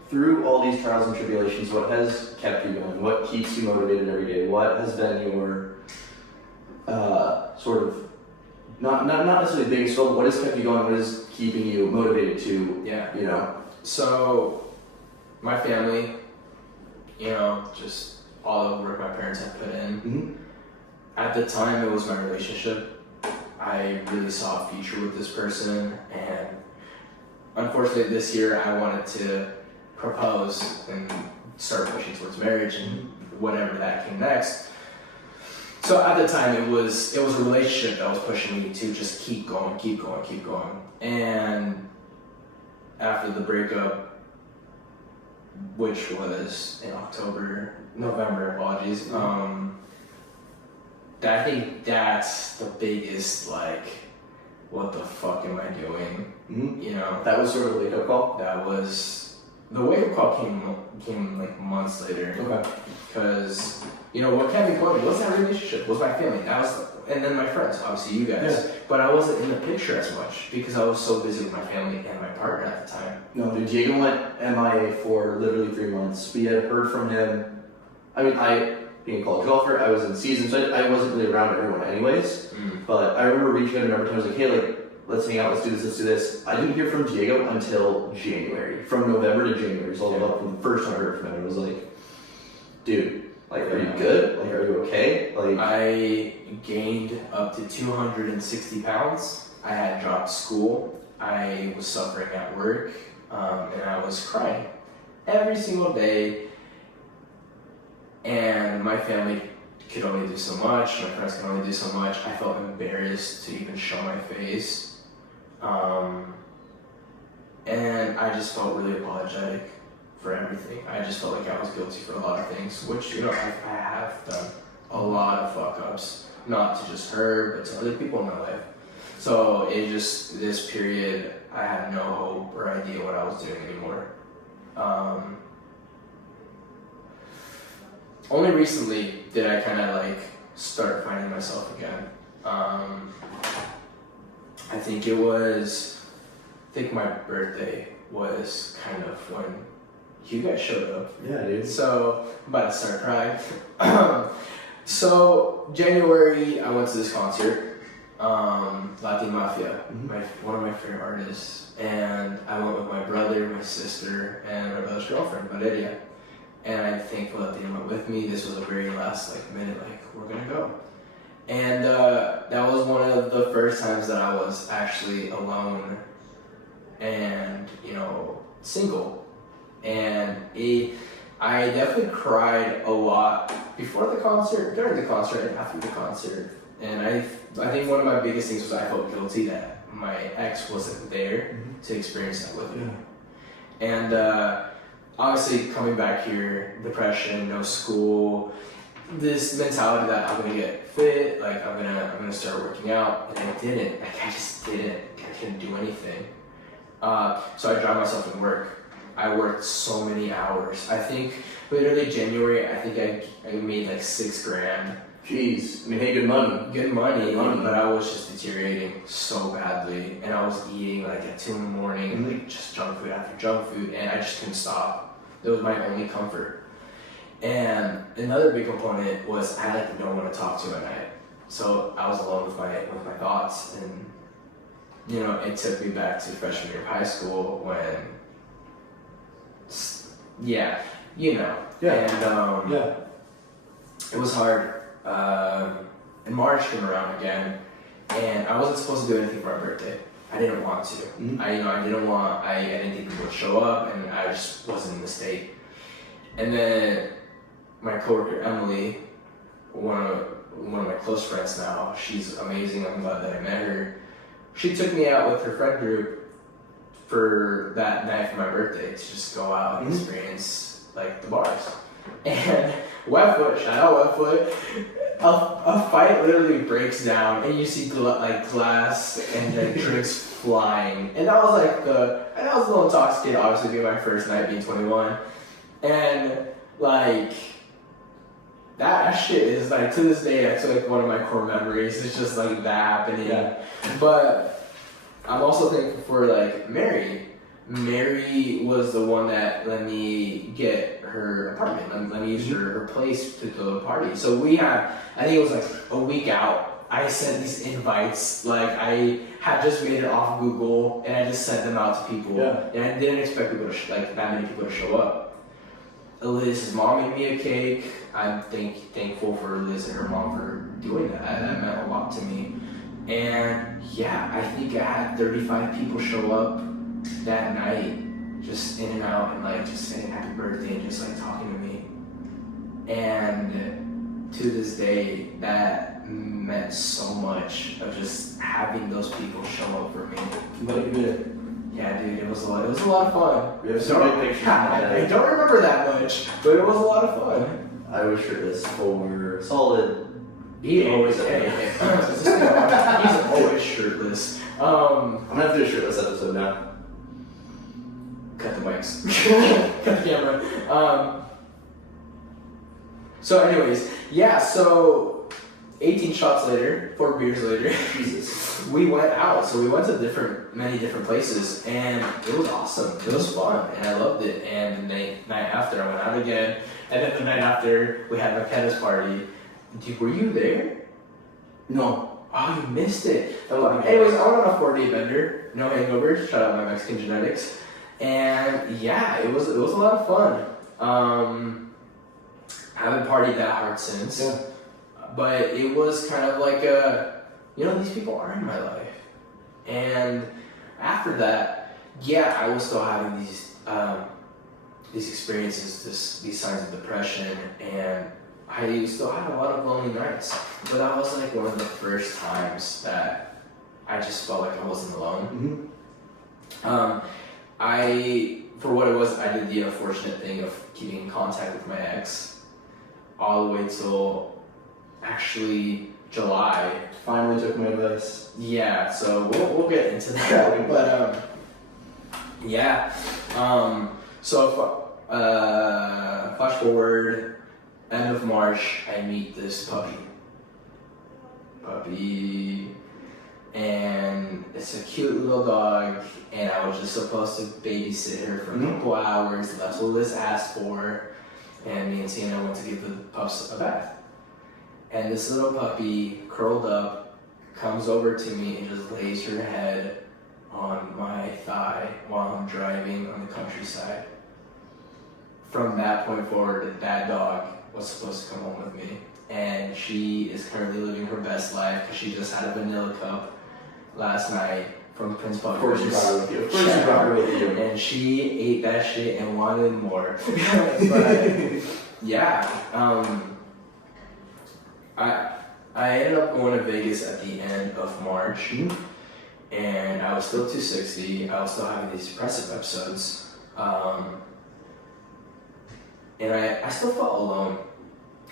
Through all these trials and tribulations, what has kept you going? What keeps you motivated every day? What has been your sort of not necessarily the biggest struggle? What has kept you going? What is keeping you motivated to, you know? So, my family, you know, just all the work my parents have put in. At the time, it was my relationship. I really saw a future with this person, and unfortunately this year I wanted to propose and start pushing towards marriage and whatever that came next. So at the time it was a relationship that was pushing me to just keep going. And after the breakup, which was in November, apologies, I think that's the biggest, like, what the fuck am I doing? You know? That was sort of a wake-up call? The wake-up call came like months later. Okay. Because, you know, what kept me going was that relationship, was my family. And then my friends, obviously you guys. Yeah. But I wasn't in the picture as much because I was so busy with my family and my partner at the time. No, dude, Diego went MIA for literally 3 months. We had heard from him. I mean, being a college golfer, I was in season, so I wasn't really around everyone anyways. But I remember reaching out a number of times like, hey, like, let's hang out, let's do this. I didn't hear from Diego until January. From November to January. So from the first time I heard from him, it was like, dude, like, are you good? Like, are you okay? Like, I gained up to 260 pounds. I had dropped school. I was suffering at work, and I was crying every single day. And my family could only do so much. My friends could only do so much. I felt embarrassed to even show my face. And I just felt really apologetic for everything. I just felt like I was guilty for a lot of things, which, you know, I have done a lot of fuck-ups. Not to just her, but to other people in my life. So this period, I had no hope or idea what I was doing anymore. Only recently did I kind of like start finding myself again. I think my birthday was kind of when you guys showed up. yeah, dude. So I'm about to start crying. So January, I went to this concert, Latin Mafia, one of my favorite artists, and I went with my brother, my sister, and my brother's girlfriend, Valeria. And I'm thankful that they went with me. This was the very last minute, we're gonna go. And that was one of the first times that I was actually alone and, you know, single. And I definitely cried a lot before the concert, during the concert, and after the concert. And I think one of my biggest things was I felt guilty that my ex wasn't there to experience that with me. And obviously coming back here, depression, no school, this mentality that I'm gonna get fit, like I'm gonna start working out, and I didn't. Like I just didn't. I couldn't do anything. So I drowned myself in work. I worked so many hours. I think literally January, I think I made like $6,000. Jeez, I mean, hey, good money. Good money, but I was just deteriorating so badly, and I was eating like at 2 a.m, like just junk food after junk food, and I just couldn't stop. It was my only comfort. And another big component was I had no one to talk to at night, so I was alone with my thoughts, and you know, it took me back to freshman year of high school when, and it was hard. And March came around again, and I wasn't supposed to do anything for my birthday. I didn't want to. I didn't think people would show up, and I just wasn't in the state. And then my coworker Emily, one of my close friends now, she's amazing. I'm glad that I met her. She took me out with her friend group for that night for my birthday to just go out and experience like the bars. And Wetfoot, shout out Wetfoot, a fight literally breaks down, and you see glass and then drinks flying. And that was and I was a little intoxicated, obviously being my first night, being 21. And that shit is to this day, that's one of my core memories. It's just that happening. Yeah. But I'm also thankful for Mary. Mary was the one that let me get her apartment, let me use her place to throw a party. So we had, I think it was a week out, I sent these invites, I had just made it off Google, and I just sent them out to people. Yeah. And I didn't expect people to that many people to show up. Liz's mom made me a cake. I'm thankful for Liz and her mom for doing that. That meant a lot to me. And yeah, I think I had 35 people show up that night, just in and out, and just saying happy birthday and just talking to me. And to this day, that meant so much of just having those people show up for me. But you did. Yeah, dude, it was a lot of fun. We have some good pictures. I don't remember that much, but it was a lot of fun. I was shirtless for solid. He always he's always shirtless. I'm gonna have to do a shirtless episode now. Cut the mics. Cut the camera. So anyways, yeah, so 18 shots later, 4 beers later, Jesus. we went out. So we went to many different places, and it was awesome. It was fun, and I loved it. And the night after, I went out again. And then the night after, we had a tennis party. Were you there? No. Oh, you missed it. Anyways, I went on a 4-day bender. No hangovers. Shout out my Mexican genetics. And yeah, it was a lot of fun. Haven't partied that hard since. Yeah. But it was kind of like these people are in my life. And after that, yeah, I was still having these experiences, these signs of depression, and I still had a lot of lonely nights. But that was like one of the first times that I just felt like I wasn't alone. For what it was, I did the unfortunate thing of keeping in contact with my ex all the way till actually July. Finally took my advice. Yeah, so we'll get into that. But so flash forward, end of March, I meet this puppy, and it's a cute little dog, and I was just supposed to babysit her for a couple hours. That's what Liz asked for, and me and Tina went to give the pups a bath. And this little puppy, curled up, comes over to me and just lays her head on my thigh while I'm driving on the countryside. From that point forward, that dog was supposed to come home with me. And she is currently living her best life because she just had a vanilla cup last night from Prince Puppy. Of course she brought her with you. And she ate that shit and wanted more. But yeah, I ended up going to Vegas at the end of March, and I was still 260. I was still having these depressive episodes, and I still felt alone.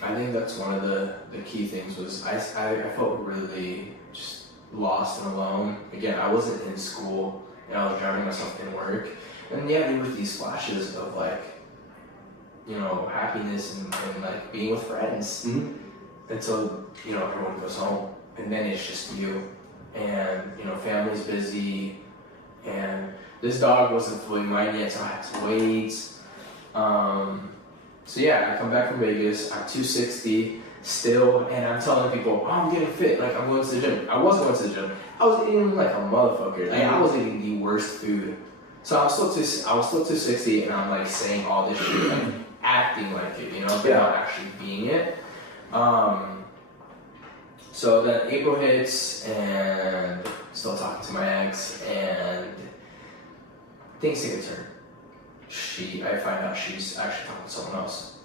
I think that's one of the key things was I felt really just lost and alone. Again, I wasn't in school, and I was drowning myself in work, and yeah, there was these flashes of like, happiness and like being with friends. Until, everyone goes home, and then it's just you, and, family's busy, and this dog wasn't fully mine yet, so I had to wait. So yeah, I come back from Vegas, I'm 260 still, and I'm telling people, oh, I'm getting fit, like I'm going to the gym. I was going to the gym. I was eating like a motherfucker. Like I was eating the worst food. So I was still 260, and I'm like saying all this shit, like acting like it, but not actually being it. So then April hits, and still talking to my ex, and things take a turn. I find out she's actually talking to someone else,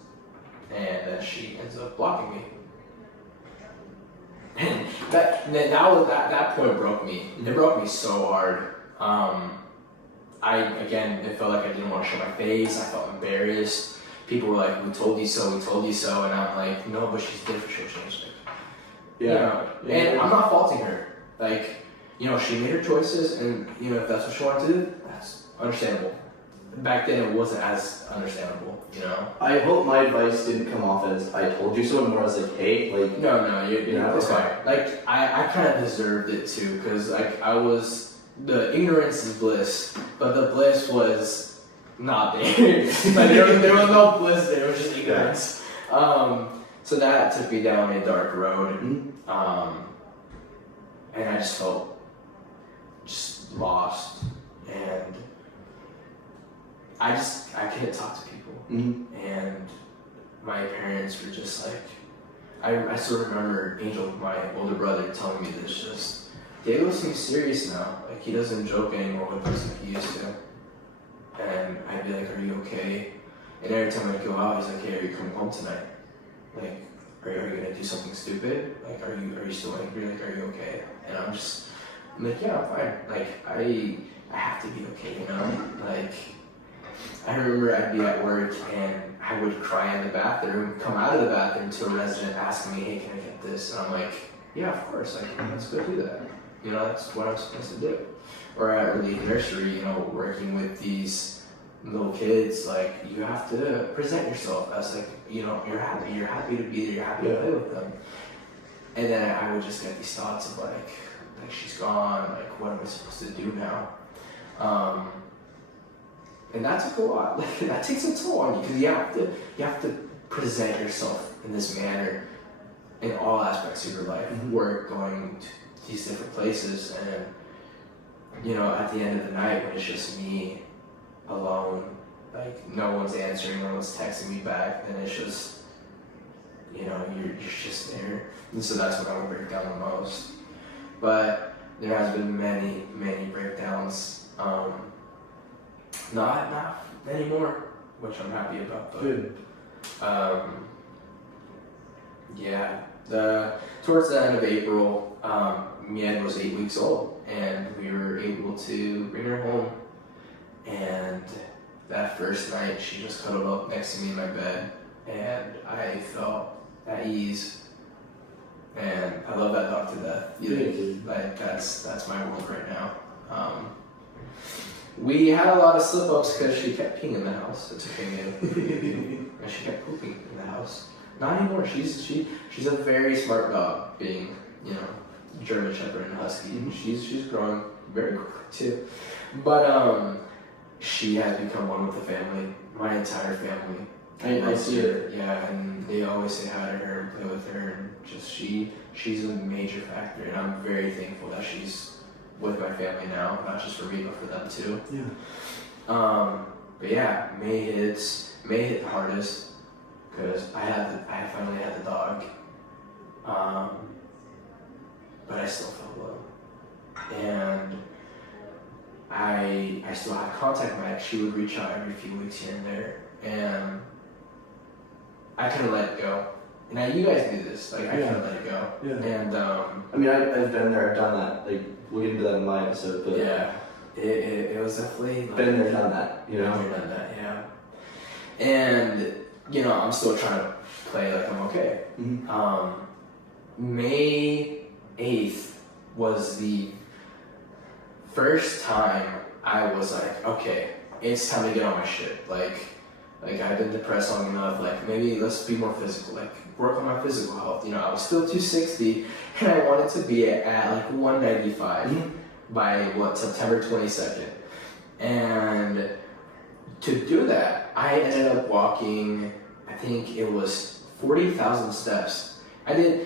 and then she ends up blocking me. And that point broke me. It broke me so hard. It felt like I didn't want to show my face. I felt embarrassed. People were like, we told you so, and I'm like, no, but she's different, she'll change it. And I'm not faulting her. Like, she made her choices, and, if that's what she wanted to do, that's understandable. Back then, it wasn't as understandable, I hope my advice didn't come off as I told you so, and more as like, hey, like... No, it's fine. Like, I kind of deserved it, too, because, like, the ignorance is bliss, but the bliss was not there. Like, there was no bliss there, it was just ignorance. So that took me down a dark road, and I just felt lost, and I couldn't talk to people, and my parents were just like, I sort of remember Angel, my older brother, telling me this, just, Diego seems serious now, like he doesn't joke anymore with us like he used to, and I'd be like, are you okay? And every time I'd go out, he's like, hey, are you coming home tonight? Like, are you gonna do something stupid? Like, are you still angry? Like, are you okay? And I'm like, yeah, I'm fine. Like, I have to be okay, Like, I remember I'd be at work and I would cry in the bathroom, come out of the bathroom to a resident asking me, hey, can I get this? And I'm like, yeah, of course, like, let's go do that. That's what I'm supposed to do. Or at early nursery, working with these little kids, like, you have to present yourself as like, you're happy to be there, you're happy to play with them. And then I would just get these thoughts of like she's gone, like what am I supposed to do now? And that took a lot. Like that takes a toll on you because you have to present yourself in this manner in all aspects of your life, work, going to these different places, and at the end of the night when it's just me alone, like no one's answering, no one's texting me back, then it's just you're just there, and so that's when I would break down the most. But there has been many breakdowns. Not many more, which I'm happy about. But, Good. Yeah. Towards the end of April, Mian was 8 weeks old, and we were able to bring her home. And that first night, she just cuddled up next to me in my bed, and I felt at ease. And I love that dog to death. Like that's my world right now. We had a lot of slip-ups because she kept peeing in the house. It's okay, man. And she kept pooping in the house. Not anymore. She's a very smart dog, being German Shepherd and Husky. She's growing very quickly too. But she has become one with the family. My entire family. I see it. Yeah, and they always say hi to her and play with her, and just she's a major factor, and I'm very thankful that she's with my family now, not just for me but for them too. Yeah. But yeah, May hit the hardest because I finally had the dog, but I still felt low, and I still had contact with my ex. She would reach out every few weeks here and there, and I couldn't let it go. And now you guys do this, like I couldn't let it go. Yeah. And I mean, I've been there, I've done that. Like we'll get into that in my episode, but yeah, it was definitely like, been there, done that. Been there, done that. Yeah. And I'm still trying to play like I'm okay. May 8th was the first time I was like, okay, it's time to get on my shit. Like I've been depressed long enough, like maybe let's be more physical, like work on my physical health. I was still 260 and I wanted to be at like 195 by September 22nd. And to do that, I ended up walking, I think it was 40,000 steps.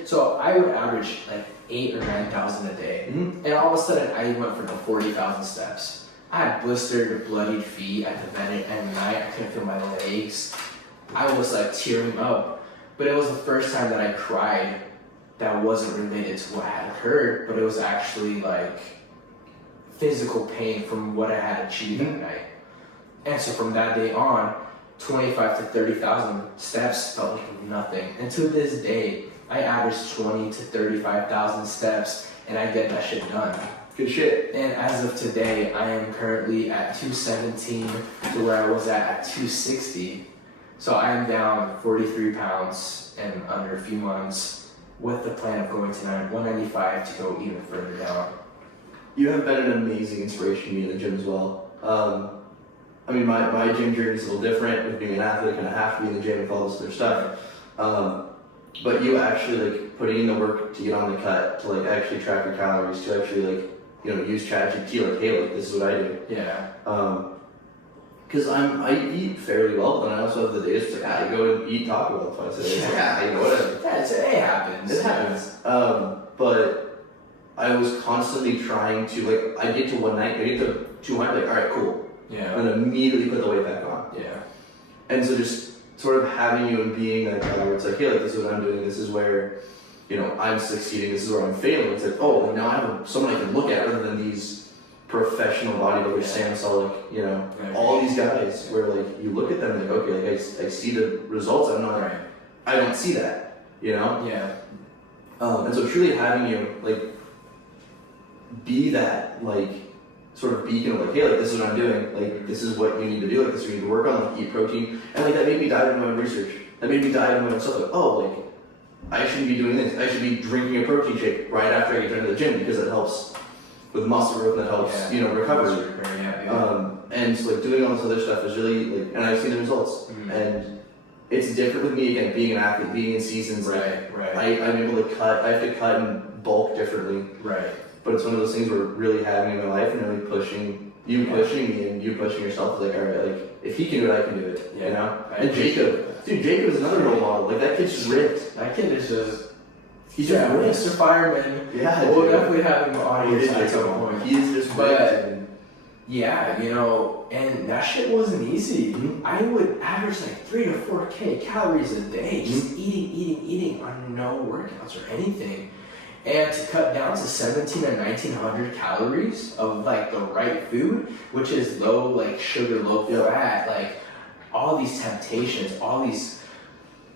So I would average like 8,000 or 9,000 a day. And all of a sudden I went for the 40,000 steps. I had blistered, bloodied feet at the vet at night. I couldn't feel my legs. I was like tearing up. But it was the first time that I cried that wasn't related to what had occurred, but it was actually like physical pain from what I had achieved that night. And so from that day on, 25 to 30,000 steps felt like nothing. And to this day, I average 20 to 35,000 steps, and I get that shit done. Good shit. And as of today, I am currently at 217 to where I was at 260. So I am down 43 pounds in under a few months with the plan of going to 195 to go even further down. You have been an amazing inspiration to me in the gym as well. I mean, my gym journey is a little different. With being an athlete, kind of have to be in the gym with all this other stuff. But you actually like putting in the work to get on the cut, to like actually track your calories, to actually like use ChatGPT, like hey, like this is what I do. Yeah. Because I eat fairly well, but then I also have the days it's like you go and eat Taco Bell twice a day. It's like, whatever. Yeah, it happens. It happens. But I was constantly trying to I get to 190, I get to 200, like all right, cool. Yeah. And then immediately put the weight back on. Yeah. And so just sort of having you and being that guy where it's like, hey, like this is what I'm doing, this is where, I'm succeeding, this is where I'm failing. It's like, oh, like now I have someone I can look at rather than these professional bodybuilders, Sam Sulek, all these guys where like you look at them and like, okay, like I see the results, I'm not, I don't see that, Yeah. And so truly having you like be that like sort of beacon of like, hey, like this is what I'm doing, like this is what you need to do, like this is what you need to work on, like eat protein, and like that made me dive into my own research. That made me dive into myself, like, oh, like I shouldn't be doing this. I should be drinking a protein shake right after I get into the gym because it helps with muscle growth and it helps, recovery. Yeah. And so like doing all this other stuff is really like, and I've seen the results. And it's different with me again, being an athlete, being in seasons. Right. I'm able to cut. I have to cut and bulk differently. Right. But it's one of those things where really having in my life and really pushing me and you pushing yourself. Like, all right, like if he can do it, I can do it. Yeah. You know. And Jacob is another role model. Like that kid's just ripped. That kid is just. He's just ripped. Mr. Fireman. Yeah. We'll definitely have him on He is at some Jacob. point. He is just But- ripped. Yeah, you know, and that shit wasn't easy. Mhm. I would average like 3 to 4K calories a day, just eating on no workouts or anything. And to cut down to 17 and 1900 calories of like the right food, which is low like sugar, low fat, like all these temptations, all these,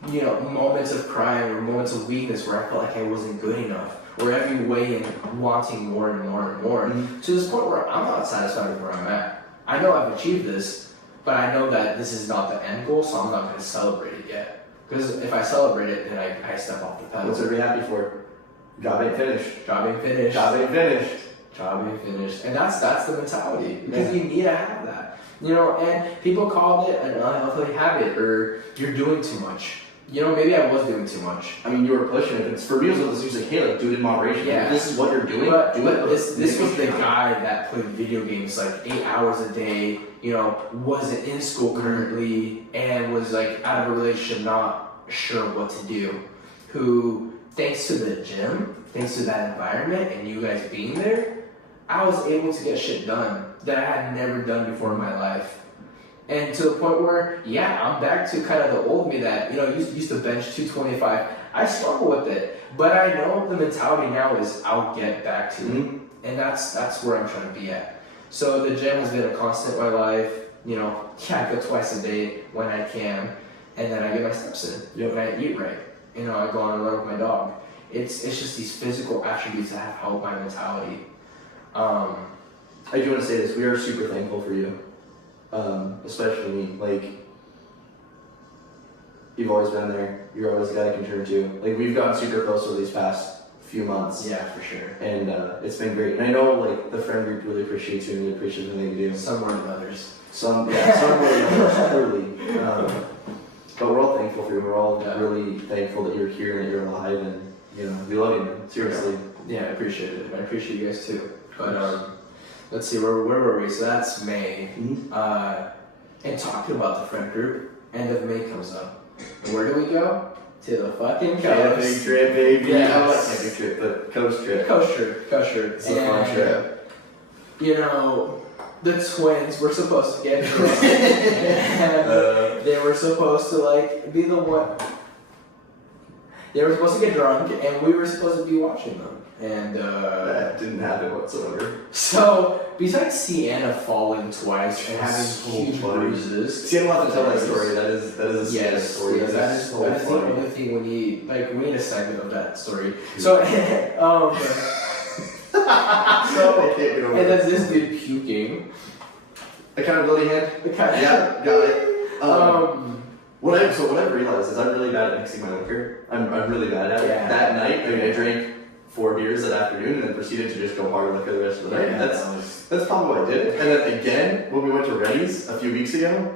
you know, moments of crying or moments of weakness where I felt like I wasn't good enough. Or every way in wanting more and more and more. To this point where I'm not satisfied with where I'm at. I know I've achieved this, but I know that this is not the end goal, so I'm not going to celebrate it yet. Because if I celebrate it, then I step off the pedal. What's everybody happy for? Job ain't finished. Job ain't finished. Job ain't finished. Job ain't finished. And that's the mentality. Because you need to have that. You know, and people called it an unhealthy habit or you're doing too much. You know, maybe I was doing too much. I mean, you were pushing it. It's for me, it was just like, hey, like, do it in moderation. Yeah. Like, this is what you're doing. But do it. this was the guy that played video games like 8 hours a day, you know, wasn't in school currently, and was like out of a relationship, not sure what to do. Who, thanks to the gym, thanks to that environment, and you guys being there, I was able to get shit done that I had never done before in my life. And to the point where, yeah, I'm back to kind of the old me that, you know, used to bench 225. I struggle with it, but I know the mentality now is I'll get back to it. And that's where I'm trying to be at. So the gym has been a constant in my life. You know, I go twice a day when I can, and then I get my steps in. And I eat right. You know, I go on a run with my dog. It's just these physical attributes that have helped my mentality. I do want to say this. We are super thankful for you. Especially me, like, you've always been there, you're always the guy I can turn to. Like, we've gotten super close over these past few months. Yeah, for sure. And it's been great. And I know, like, the friend group really appreciates you and really appreciates everything you do. Some more than others. Some more than others, clearly. But we're all thankful for you. We're all really thankful that you're here and that you're alive, and, you know, we love you, man. Seriously. Yeah, I appreciate it. I appreciate you guys too. But, let's see, where were we? So that's May. And talking about the friend group, end of May comes up. And where do we go? To the fucking coast. Camping trip, baby. Yes. Not camping trip, but coast trip. Coast trip. It's a fun trip. You know, the twins were supposed to get drunk. And they were supposed to, like, be the one. They were supposed to get drunk, and we were supposed to be watching them. And that didn't happen whatsoever. So, besides Sienna falling twice and having So huge funny. bruises, See, I don't have to tell that story. That is a Sienna story. Yes, that is so the funny. only thing we need a segment of that story. So, I can't get over and it. then this dude puking. Accountability hand. Yeah, got it. What I've realized is I'm really bad at mixing my liquor. I'm really bad at it. Yeah. That night, I mean, I drank 4 beers that afternoon and then proceeded to just go hard liquor the rest of the night. Yeah, That's probably what I did. And then again, when we went to Rennie's a few weeks ago,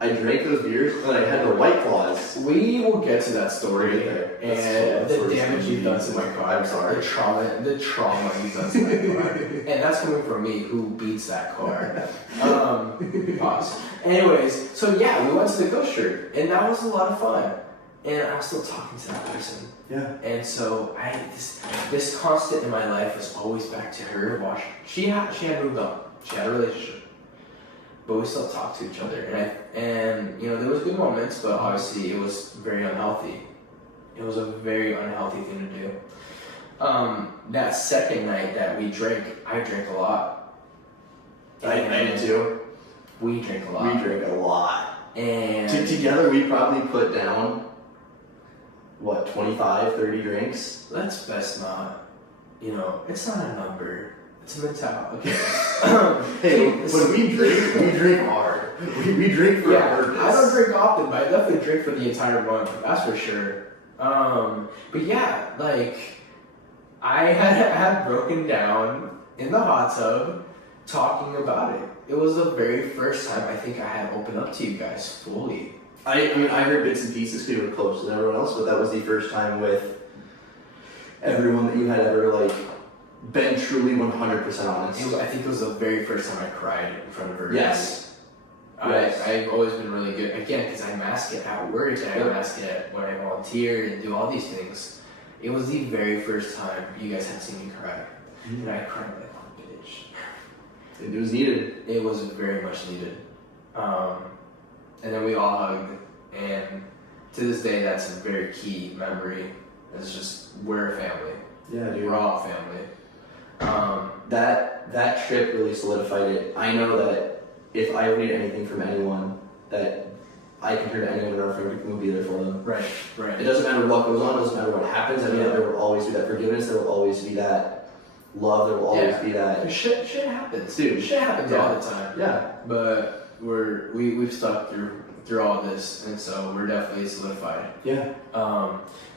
I drank those beers and I had the White Claws. We will get to that story We'll get there. and That's the damage you've done to my car. I'm sorry. The trauma you've done to my car. And that's coming from me, who beats that car. Pause. Anyways, so yeah, we went to the ghost trip, and that was a lot of fun. And I'm still talking to that person. Yeah. And so this constant in my life was always back to her. She had moved on. She had a relationship, but we still talked to each other. And you know, there was good moments, but obviously it was very unhealthy. It was a very unhealthy thing to do. That second night that we drank, I drank a lot. I did too. We drank a lot. We drank a lot. And Together we probably put down, 25, 30 drinks? let's best not, you know, it's not a number. It's a mentality. Hey, when we drink hard. We drink for a purpose. I don't drink often, but I definitely drink for the entire month. That's for sure. But yeah, like I had broken down in the hot tub talking about it. It was the very first time I think I had opened up to you guys fully. I mean, I heard bits and pieces because you were closer than everyone else, but that was the first time with everyone that you had ever, like, been truly 100% honest. I think it was the very first time I cried in front of her. Yes. I've always been really good, again, because I mask it at work, and I mask it when I volunteer and do all these things. It was the very first time you guys had seen me cry. And I cried like a bitch. It was needed. It was very much needed. And then we all hugged, and to this day, that's a very key memory. It's just, we're a family. Yeah, dude. We're all a family. That trip really solidified it. I know that if I ever need anything from anyone, that I can turn to anyone in our friend group will be there for them. Right. It doesn't matter what goes on, it doesn't matter what happens. I mean, there will always be that forgiveness, there will always be that love, there will always be that. Shit happens. Dude. Shit happens all the time. Yeah. But we've stuck through all this, and so we're definitely solidified. Yeah.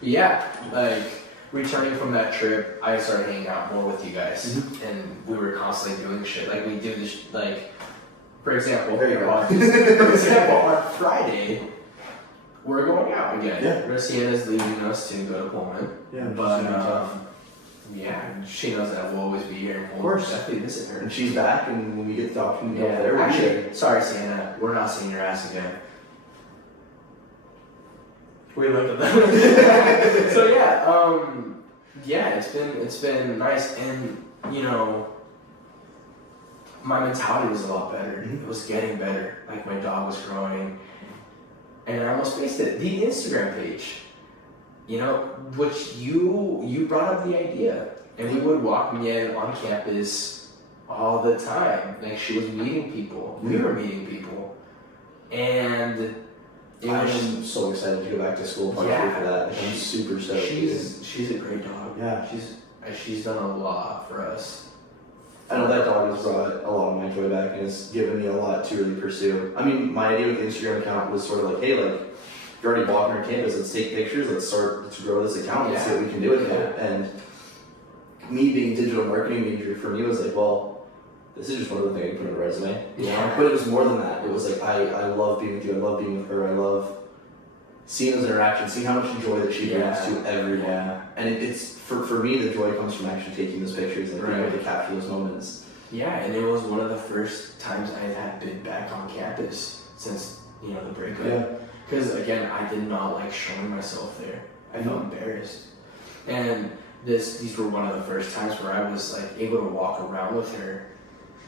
Yeah, like returning from that trip, I started hanging out more with you guys, and we were constantly doing shit. Like we do this, like for example, on Friday, we're going out again. Yeah. Sienna's leaving us to go to Pullman. Yeah. But yeah, she knows that we'll always be here in Pullman. Of course. Definitely visit her. And she's back, and when we get the opportunity to go there, we'll be Actually, sorry, Sienna, we're not seeing your ass again. We looked at that. So yeah, it's been nice, and you know, my mentality was a lot better. It was getting better. Like my dog was growing, and I almost faced it. The Instagram page, you know, which you brought up the idea, and we would walk me in on campus all the time. Like she was meeting people, we were meeting people, and I'm so excited to go back to school for that. I'm super stoked. She's a great dog. Yeah. She's done a lot for us. I know that dog has brought a lot of my joy back and has given me a lot to really pursue. I mean, my idea with the Instagram account was sort of like, hey, like, you're already walking our campus, let's take pictures, let's start to grow this account, let's see what we can do with it. And me being a digital marketing major, for me was like, well, this is just one of the things I put on a resume, you know? But it was more than that. It was like, I love being with you, I love being with her, I love seeing those interactions, seeing how much joy that she brings to everyone. Yeah. And it's, for me, the joy comes from actually taking those pictures and being able to capture those moments. Yeah, and it was one of the first times I had been back on campus since, you know, the breakup. Yeah. Because again, I did not like showing myself there. I felt embarrassed. And these were one of the first times where I was like able to walk around with her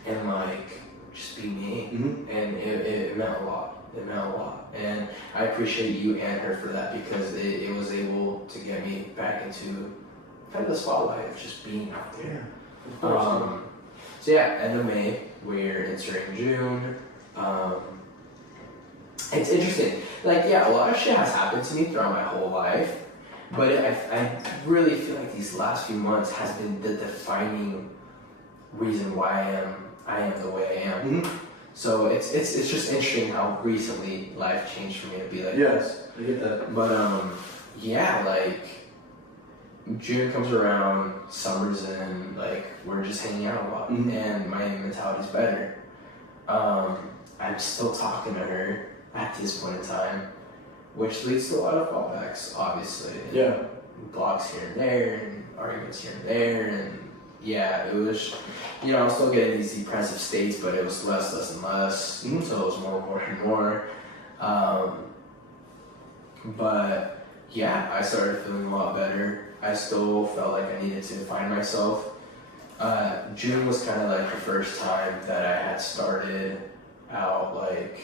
and like just be me. And it meant a lot. It meant a lot. And I appreciate you and her for that, because it was able to get me back into kind of the spotlight of just being out there. So yeah, end of May, we're entering June. It's interesting. Like, yeah, a lot of shit has happened to me throughout my whole life, but I really feel like these last few months has been the defining reason why I am the way I am. So it's just interesting how recently life changed for me to be like this. I get that. But yeah, like June comes around, summer's in, like we're just hanging out a lot, and my mentality's better. I'm still talking to her at this point in time, which leads to a lot of fallbacks, obviously. Yeah. Blocks here and there, and arguments here and there, and yeah, it was, you know, I was still getting these depressive states, but it was less and less, so it was more and more. But yeah, I started feeling a lot better. I still felt like I needed to find myself. June was kind of like the first time that I had started out like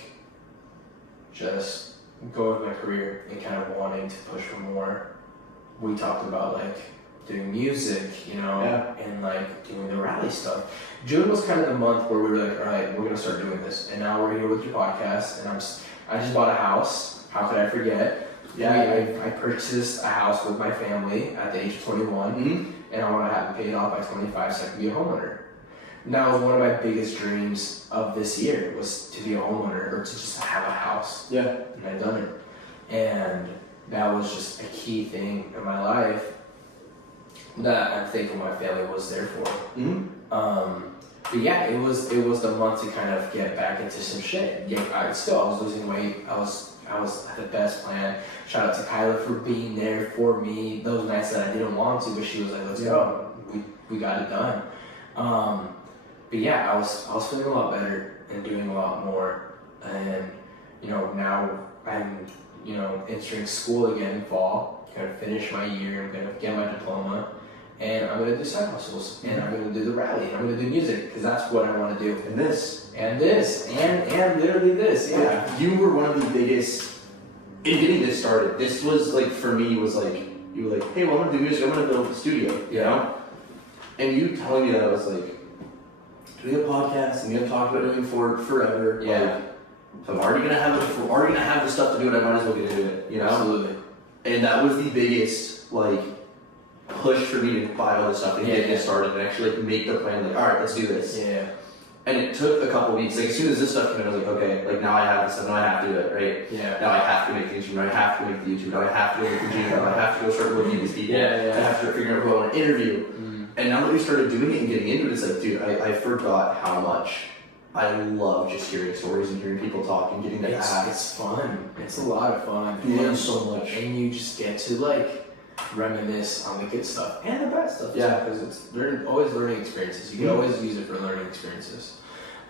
just going with my career and kind of wanting to push for more. We talked about like doing music, you know, and like doing the rally stuff. June was kind of the month where we were like, all right, we're gonna start doing this. And now we're here with your podcast, and I just bought a house. How could I forget? Yeah, I purchased a house with my family at the age of 21, and I want to have it paid off by 25 so I can be a homeowner. And that was one of my biggest dreams of this year, was to be a homeowner or to just have a house. Yeah. And I've done it. And that was just a key thing in my life that I'm thankful my family was there for. But yeah, it was the month to kind of get back into some shit. Yeah, I was losing weight. I I was the best plan. Shout out to Kyla for being there for me those nights that I didn't want to, but she was like, let's go. We got it done. But yeah, I was feeling a lot better and doing a lot more. And, you know, now I'm, you know, entering school again, fall. Gonna finish my year, I'm gonna get my diploma, and I'm gonna do side hustles, and I'm gonna do the rally, and I'm gonna do music, because that's what I want to do. And this. And literally this, yeah. You were one of the biggest, in getting this started, this was like, for me, was like, you were like, hey, well, I'm gonna do music, I'm gonna build a studio, you know? And you telling me that, I was like, doing a podcast, and you have talked about doing for forever. Yeah. Like, so I'm already gonna have the stuff to do it, I might as well get into it, you know? Absolutely. And that was the biggest, like, push for me to buy all this stuff and get it started and actually, like, make the plan, like, all right, let's do this. Yeah. And it took a couple weeks. Like, as soon as this stuff came in, I was like, okay, like, now I have this stuff, now I have to do it, right? Yeah. Now I have to make the YouTube, now I have to make the YouTube, now I have to go to the gym, now I have to go start looking at these people. Yeah. I have to start figuring out who I want to interview. And now that we started doing it and getting into it, it's like, dude, I forgot how much I love just hearing stories and hearing people talk and getting to ask. It's fun. It's a lot of fun. You learn so much. And you just get to, like, reminisce on the good stuff and the bad stuff. Yeah. Because always learning experiences. You can always use it for learning experiences.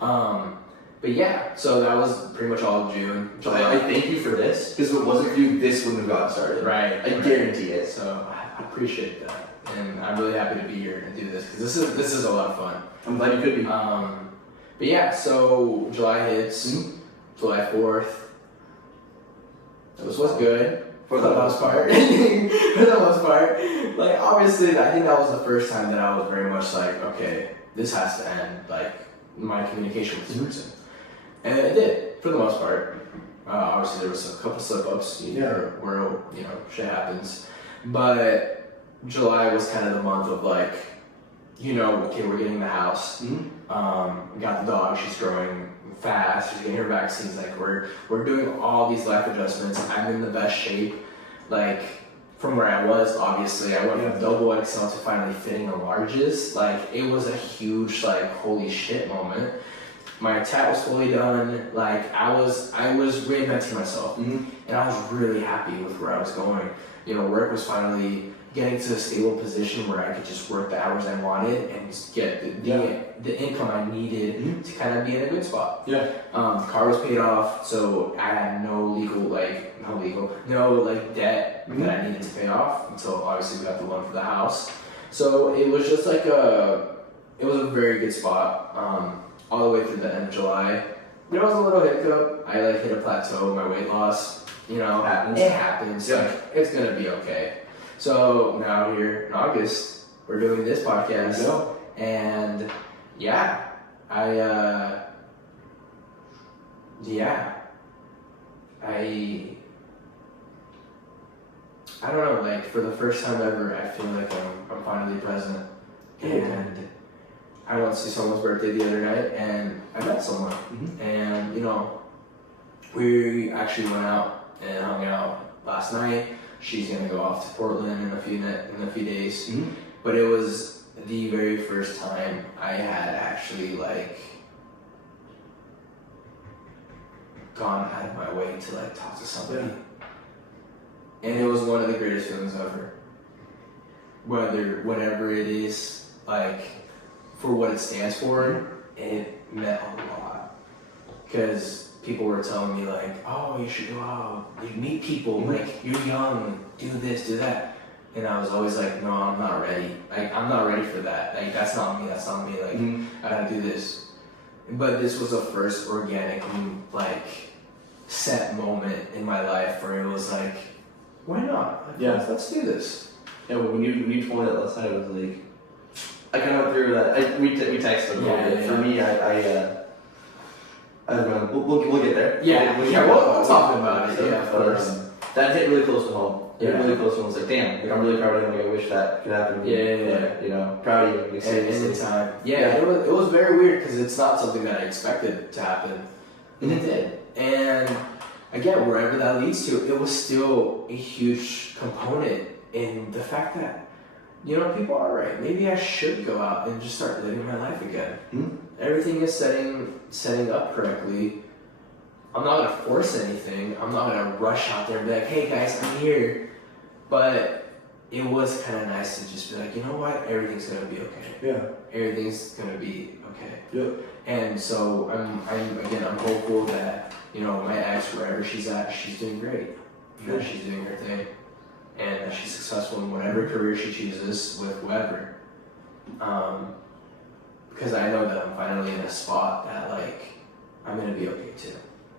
But yeah, so that was pretty much all of June. So I thank you for this, because if it wasn't for you, this wouldn't have gotten started. Right. I guarantee it. So I appreciate that. And I'm really happy to be here and do this, because this is a lot of fun. I'm glad you could be. But yeah, so July hits, July 4th. This was good. For the most part. For the most part. Like, obviously, I think that was the first time that I was very much like, okay, this has to end, like, my communication with this person. And it did, for the most part. Obviously, there was a couple slip-ups, where, you know, shit happens. But July was kind of the month of, like, you know, okay, we're getting the house. We got the dog, she's growing fast, she's getting her vaccines, like we're doing all these life adjustments. I'm in the best shape, like from where I was, obviously. I went from double XL to finally fitting the larges. Like, it was a huge, like, holy shit moment. My tat was fully done, like I was reinventing myself, and I was really happy with where I was going. You know, work was finally getting to a stable position where I could just work the hours I wanted and just get the income I needed to kind of be in a good spot. Yeah. The car was paid off, so I had no debt that I needed to pay off until obviously we got the loan for the house. So it was just like it was a very good spot all the way through the end of July. There was a little hiccup. I like hit a plateau, my weight loss. You know, it happens. Yeah. Like, it's gonna be okay. So now here in August, we're doing this podcast, and yeah, I don't know, like for the first time ever, I feel like I'm finally present, and I went to see someone's birthday the other night, and I met someone, and you know, we actually went out and hung out last night. She's gonna go off to Portland in a few days, but it was the very first time I had actually like gone out of my way to like talk to somebody, and it was one of the greatest feelings ever. Whatever it is, like for what it stands for, it meant a lot, because people were telling me like, oh, you should go out, you meet people, like you're young, do this, do that, and I was always like, no, I'm not ready. Like, I'm not ready for that. Like, that's not me. Like, I gotta do this. But this was the first organic, like, set moment in my life where it was like, why not? Like, let's do this. Yeah, well, when you told me that last night, I was like, I kind of went through that. We texted a little bit. For me, we'll get there. We'll talk about it. Yeah, of course. That hit really close to home. Really close to home. I was like, damn, like I'm really proud of him. Like, I wish that could happen. Yeah. You know, proud of you. Anytime. Yeah, it was very weird because it's not something that I expected to happen, and it did. And again, wherever that leads to, it was still a huge component in the fact that, you know, people are right. Maybe I should go out and just start living my life again. Everything is setting up correctly I'm not gonna force anything. I'm not gonna rush out there and be like, hey guys, I'm here. But it was kind of nice to just be like, you know what, everything's gonna be okay. Yeah. Everything's gonna be okay. Yep. And so I'm hopeful that, you know, my ex, wherever she's at, she's doing great. You know, she's doing her thing, and that she's successful in whatever career she chooses with whoever. Because I know that I'm finally in a spot that like I'm gonna be okay too.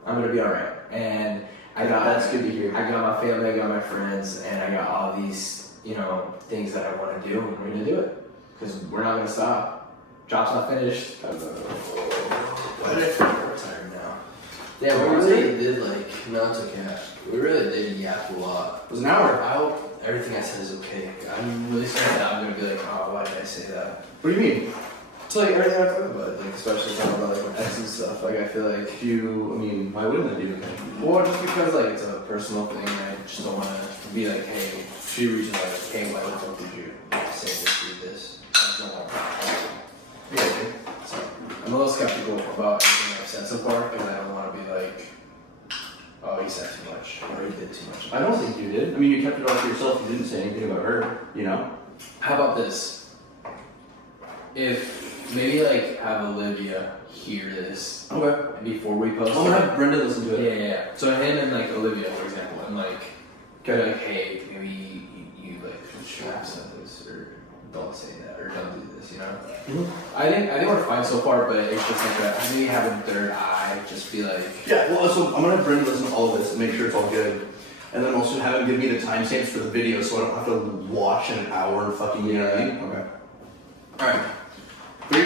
I'm gonna be alright. And that's good to hear. I got my family, I got my friends, and I got all these, you know, things that I want to do, and we're gonna do it. Because we're not gonna stop. Job's not finished. I'm tired now. Yeah, we really did no, it's okay. We really did yap a lot. It was an hour. I hope everything I said is okay. I'm really sorry that I'm gonna be like, oh, why did I say that? What do you mean? So like everything I talk about, like especially talking about like my ex and stuff, like I feel like Why wouldn't that be okay? well, just because like it's a personal thing, and I just don't want to be like, hey, she reaches like, hey, why the fuck did you say this, do this? I just don't want that. Yeah. Okay. So I'm a little skeptical about everything I've said so far, because I don't want to be like, oh, he said too much, or he did too much. I don't think you did. I mean, you kept it all to yourself. You didn't say anything about her. You know. How about this? If maybe like have Olivia hear this Okay. before we post I'm it. gonna have Brenda listen to it. Yeah. So him and like Olivia, for example, and like, go like, hey, maybe you like should have said this, or don't say that, or don't do this, you know. Mm-hmm. I think we're fine so far, but it's just like maybe have a third eye, just be like, Yeah. Well, so I'm gonna have Brenda listen to all of this and make sure it's all good, and then also have him give me the timestamps for the video, so I don't have to watch in an hour and fucking. You know what I mean? Okay. All right. 3.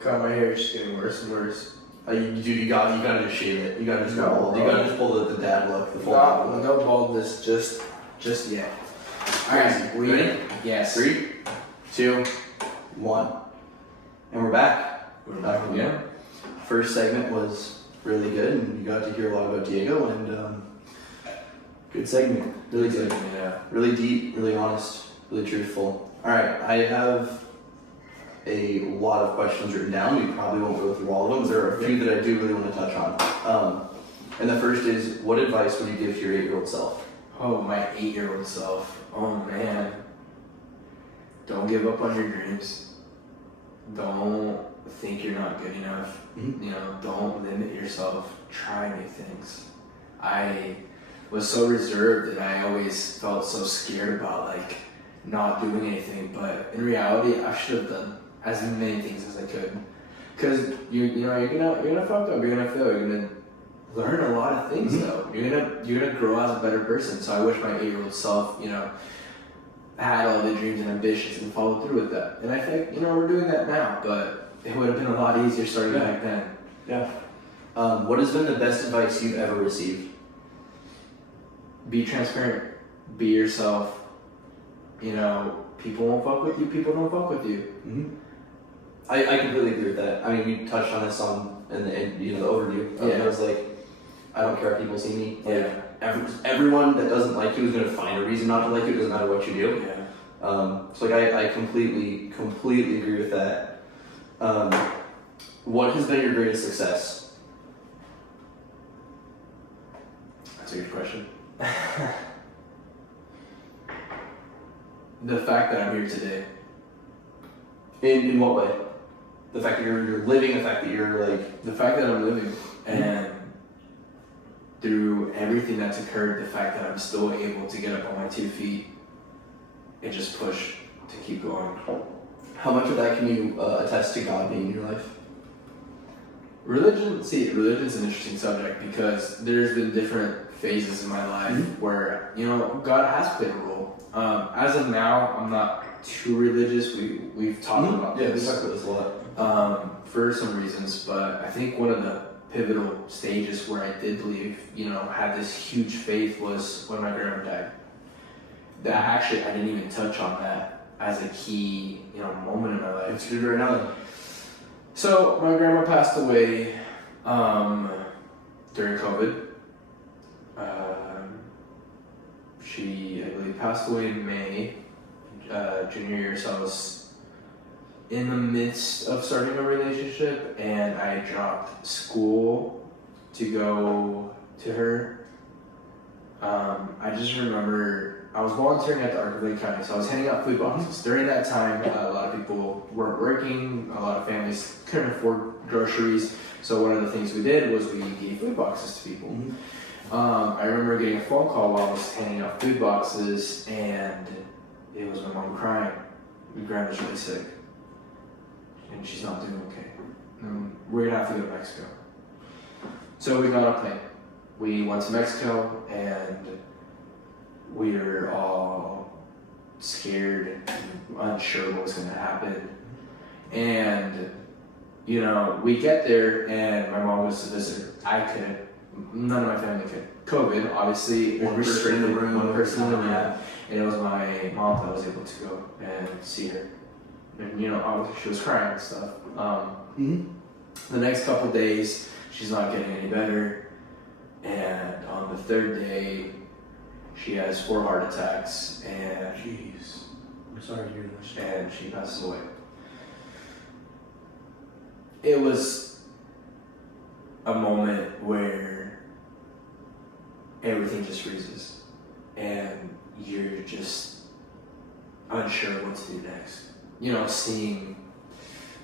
God, my hair is just getting worse and worse. You gotta just shave it. You gotta just pull the dad look, the full look. No baldness, just yet. Alright, we ready? Yes. 3, 2, 1, and we're back. We're back again. First segment was really good, and you got to hear a lot about Diego, and good segment. Really good. Yeah. Really deep, really honest, really truthful. Alright, I have a lot of questions written down. We probably won't go through all of them. There are a few that I do really want to touch on. And the first is, what advice would you give to your 8-year-old self? Oh, my 8-year-old self. Oh man. Don't give up on your dreams. Don't think you're not good enough. Mhm. You know, don't limit yourself. Try new things. I was so reserved, and I always felt so scared about like not doing anything, but in reality I should have done as many things as I could. Cause you're gonna fuck up, you're gonna fail, you're gonna learn a lot of things though. You're gonna grow as a better person. So I wish my 8-year-old self, you know, had all the dreams and ambitions and followed through with that. And I think, you know, we're doing that now, but it would have been a lot easier starting back then. Yeah. What has been the best advice you've ever received? Be transparent, be yourself. You know, people won't fuck with you, people don't fuck with you. Mm-hmm. I completely agree with that. I mean, we touched on this in the overview. Yeah. I was like, I don't care if people see me. Like, Yeah. everyone that doesn't like you is going to find a reason not to like you. It doesn't matter what you do. Yeah. So like, I completely agree with that. What has been your greatest success? That's a good question. The fact that I'm here today. In what way? The fact that you're living, the fact that you're like... The fact that I'm living, and through everything that's occurred, the fact that I'm still able to get up on my 2 feet and just push to keep going. How much of that can you attest to God being in your life? Religion's an interesting subject, because there's been different phases in my life where, you know, God has played a role. As of now, I'm not too religious. We've talked about we this. talked about this a lot. For some reasons, but I think one of the pivotal stages where I did believe, you know, had this huge faith was when my grandma died. That actually, I didn't even touch on that as a key, you know, moment in my life. It's good right now. So my grandma passed away during COVID. She, I believe, passed away in May, junior year. So I was in the midst of starting a relationship, and I dropped school to go to her. I just remember I was volunteering at the Arc of Lake County, so I was handing out food boxes. During that time, a lot of people weren't working, a lot of families couldn't afford groceries, so one of the things we did was we gave food boxes to people. I remember getting a phone call while I was handing out food boxes, and it was my mom crying. My grandma's really sick, and she's not doing okay. We're gonna have to go to Mexico. So we got on a plane. We went to Mexico, and we were all scared, unsure what was gonna happen. And, you know, we get there, and my mom was to visit. I couldn't. None of my family could. COVID, obviously, One person in the room. One person in the room. Yeah. And it was my mom that was able to go and see her. And, you know, obviously she was crying and stuff. The next couple days, she's not getting any better. And on the third day, she has 4 heart attacks, and Jeez. I'm sorry to hear this. and she passes away. It was a moment where everything just freezes, and you're just unsure what to do next. You know, seeing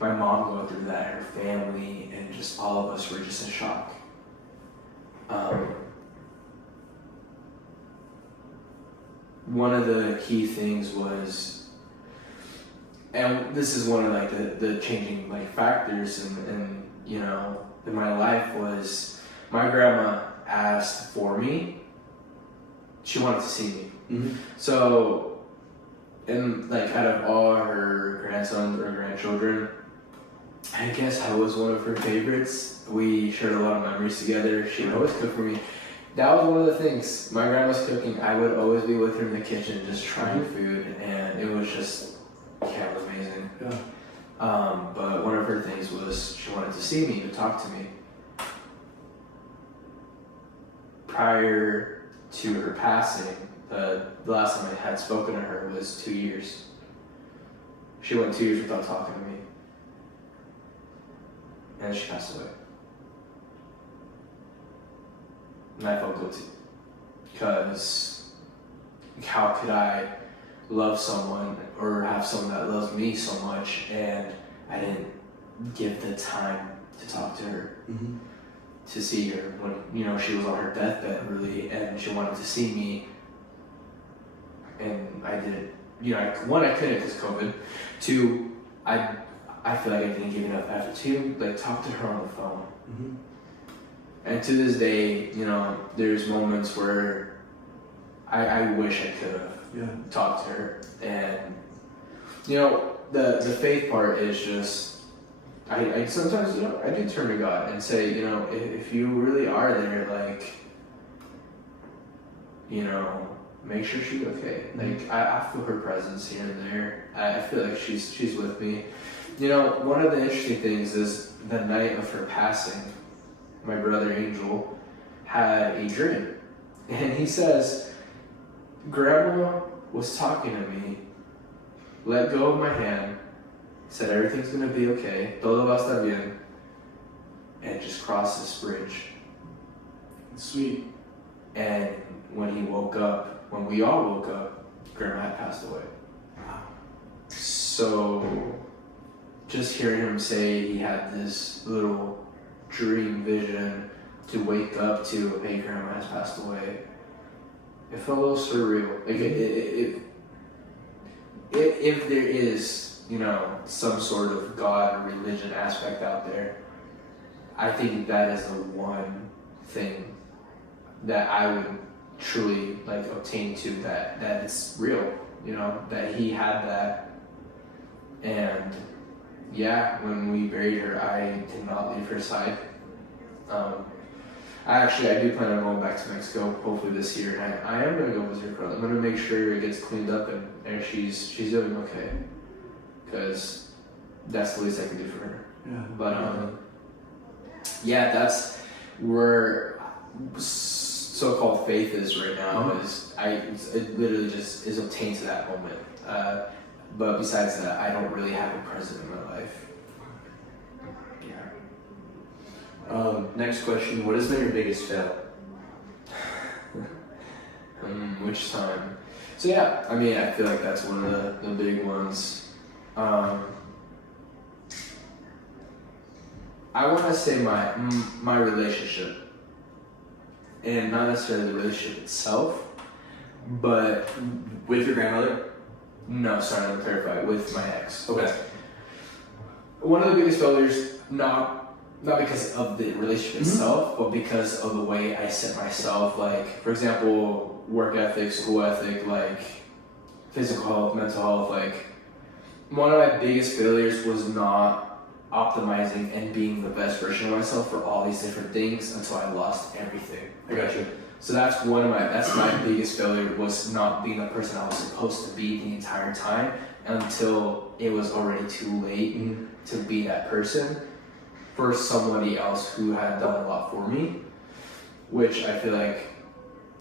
my mom go through that, her family, and just all of us were just in shock. One of the key things was, and this is one of like the changing like factors and you know in my life, was my grandma asked for me. She wanted to see me. So, and like out of all her grandsons or grandchildren, I guess I was one of her favorites. We shared a lot of memories together. She would always cook for me. That was one of the things. My grandma's cooking. I would always be with her in the kitchen, just trying food, and it was just, yeah, it was amazing. Yeah. But one of her things was she wanted to see me, to talk to me. Prior to her passing, the last time I had spoken to her was 2 years. She went 2 years without talking to me. And she passed away. And I felt guilty. Because how could I love someone or have someone that loves me so much and I didn't give the time to talk to her, to see her when, you know, she was on her deathbed really, and she wanted to see me, and I didn't. You know, one, I couldn't because COVID. 2, I feel like I didn't give enough effort to like talk to her on the phone. And to this day, you know, there's moments where I wish I could have talked to her. And, you know, the faith part is just, I sometimes, you know, I do turn to God and say, you know, if you really are there, like, you know, make sure she's okay. Like, I feel her presence here and there. I feel like she's with me. You know, one of the interesting things is the night of her passing, my brother Angel had a dream. And he says, Grandma was talking to me, let go of my hand, said everything's gonna be okay, todo va a estar bien, and just crossed this bridge. Sweet. And when he woke up, when we all woke up, Grandma had passed away. So just hearing him say he had this little dream vision to wake up to, hey, Grandma has passed away, it felt a little surreal. Like if there is, you know, some sort of God or religion aspect out there, I think that is the one thing that I would truly like obtain to, that it's real, you know, that he had that. And yeah, when we buried her, I did not leave her side. I do plan on going back to Mexico hopefully this year, and I am going to go visit her. I'm going to make sure it gets cleaned up and she's doing okay, because that's the least I can do for her. Yeah. But yeah, that's where so-called faith is right now. Is it literally just is obtained to that moment. But besides that, I don't really have a present in my life. Yeah. Next question, what has been your biggest fail? Which time? So yeah, I mean, I feel like that's one of the big ones. I want to say my relationship, and not necessarily the relationship itself, but With your grandmother? no, sorry, let me clarify. With my ex. Okay. One of the biggest failures, not because of the relationship itself, but because of the way I set myself. Like, for example, work ethic, school ethic, like physical health, mental health. Like, one of my biggest failures was not optimizing and being the best version of myself for all these different things until I lost everything. I got you. So that's my biggest failure, was not being the person I was supposed to be the entire time until it was already too late to be that person for somebody else who had done a lot for me, which I feel like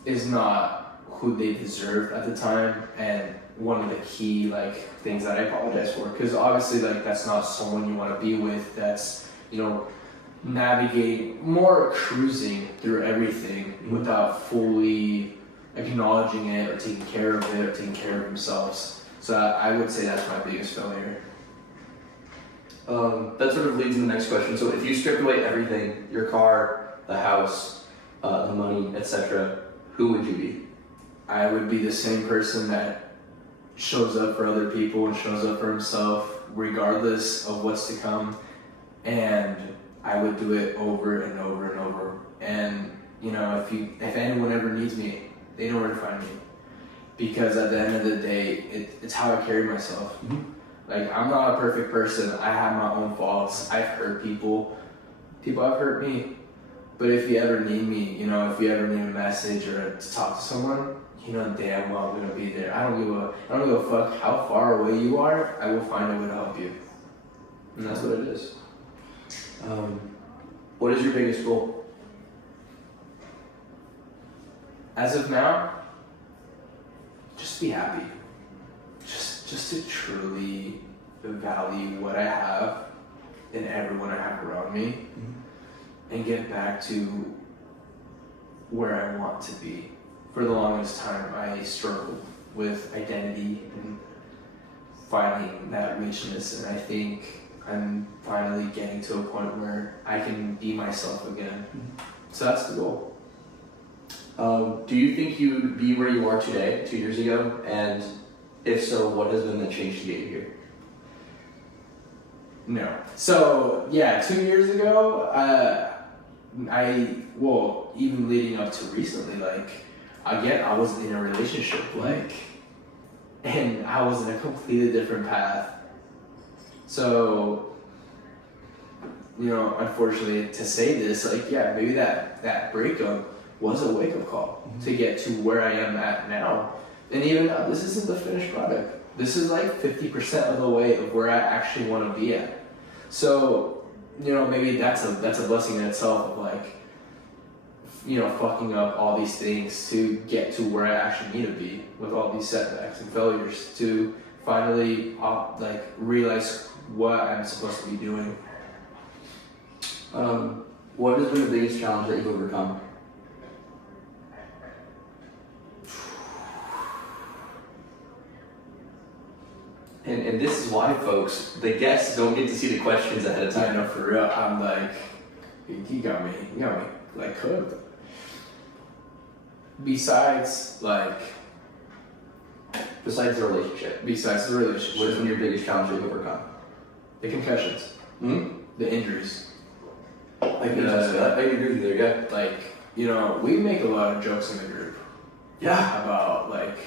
is not who they deserved at the time, and one of the key like things that I apologize for, because obviously like that's not someone you want to be with. That's, you know, navigate more cruising through everything without fully acknowledging it or taking care of it or taking care of themselves. So I would say that's my biggest failure. That sort of leads to the next question. So if you stripped away everything, your car, the house, the money, etc., who would you be? I would be the same person that shows up for other people and shows up for himself regardless of what's to come, and I would do it over and over and over. And you know, if anyone ever needs me, they know where to find me, because at the end of the day, it's how I carry myself. Like, I'm not a perfect person. I have my own faults. I've hurt people have hurt me. But if you ever need me, you know, if you ever need a message or to talk to someone, you know damn well I'm gonna be there. I don't give a fuck how far away you are. I will find a way to help you. And that's what it is. What is your biggest goal? As of now, just be happy. Just to truly value what I have and everyone I have around me, and get back to where I want to be. For the longest time, I struggled with identity and finding that richness, and I think I'm finally getting to a point where I can be myself again. So that's the goal. Do you think you would be where you are today, 2 years ago? And if so, what has been the change to get you here? No. So yeah, 2 years ago, even leading up to recently, like, again, I was in a relationship, like, and I was in a completely different path. So, you know, unfortunately to say this, like, yeah, maybe that breakup was a wake-up call to get to where I am at now. And even now, this isn't the finished product. This is like 50% of the way of where I actually want to be at. So, you know, maybe that's a blessing in itself of, like, you know, fucking up all these things to get to where I actually need to be with all these setbacks and failures, to finally like realize what I'm supposed to be doing. What has been the biggest challenge that you've overcome? And this is why, folks, the guests don't get to see the questions ahead of I time. know, for real. I'm like, you got me like cooked. Besides the relationship, What has been your biggest challenge that you've overcome? the concussions, the injuries. I can agree with you there, yeah. Like, you know, we make a lot of jokes in the group. Yeah. About, like,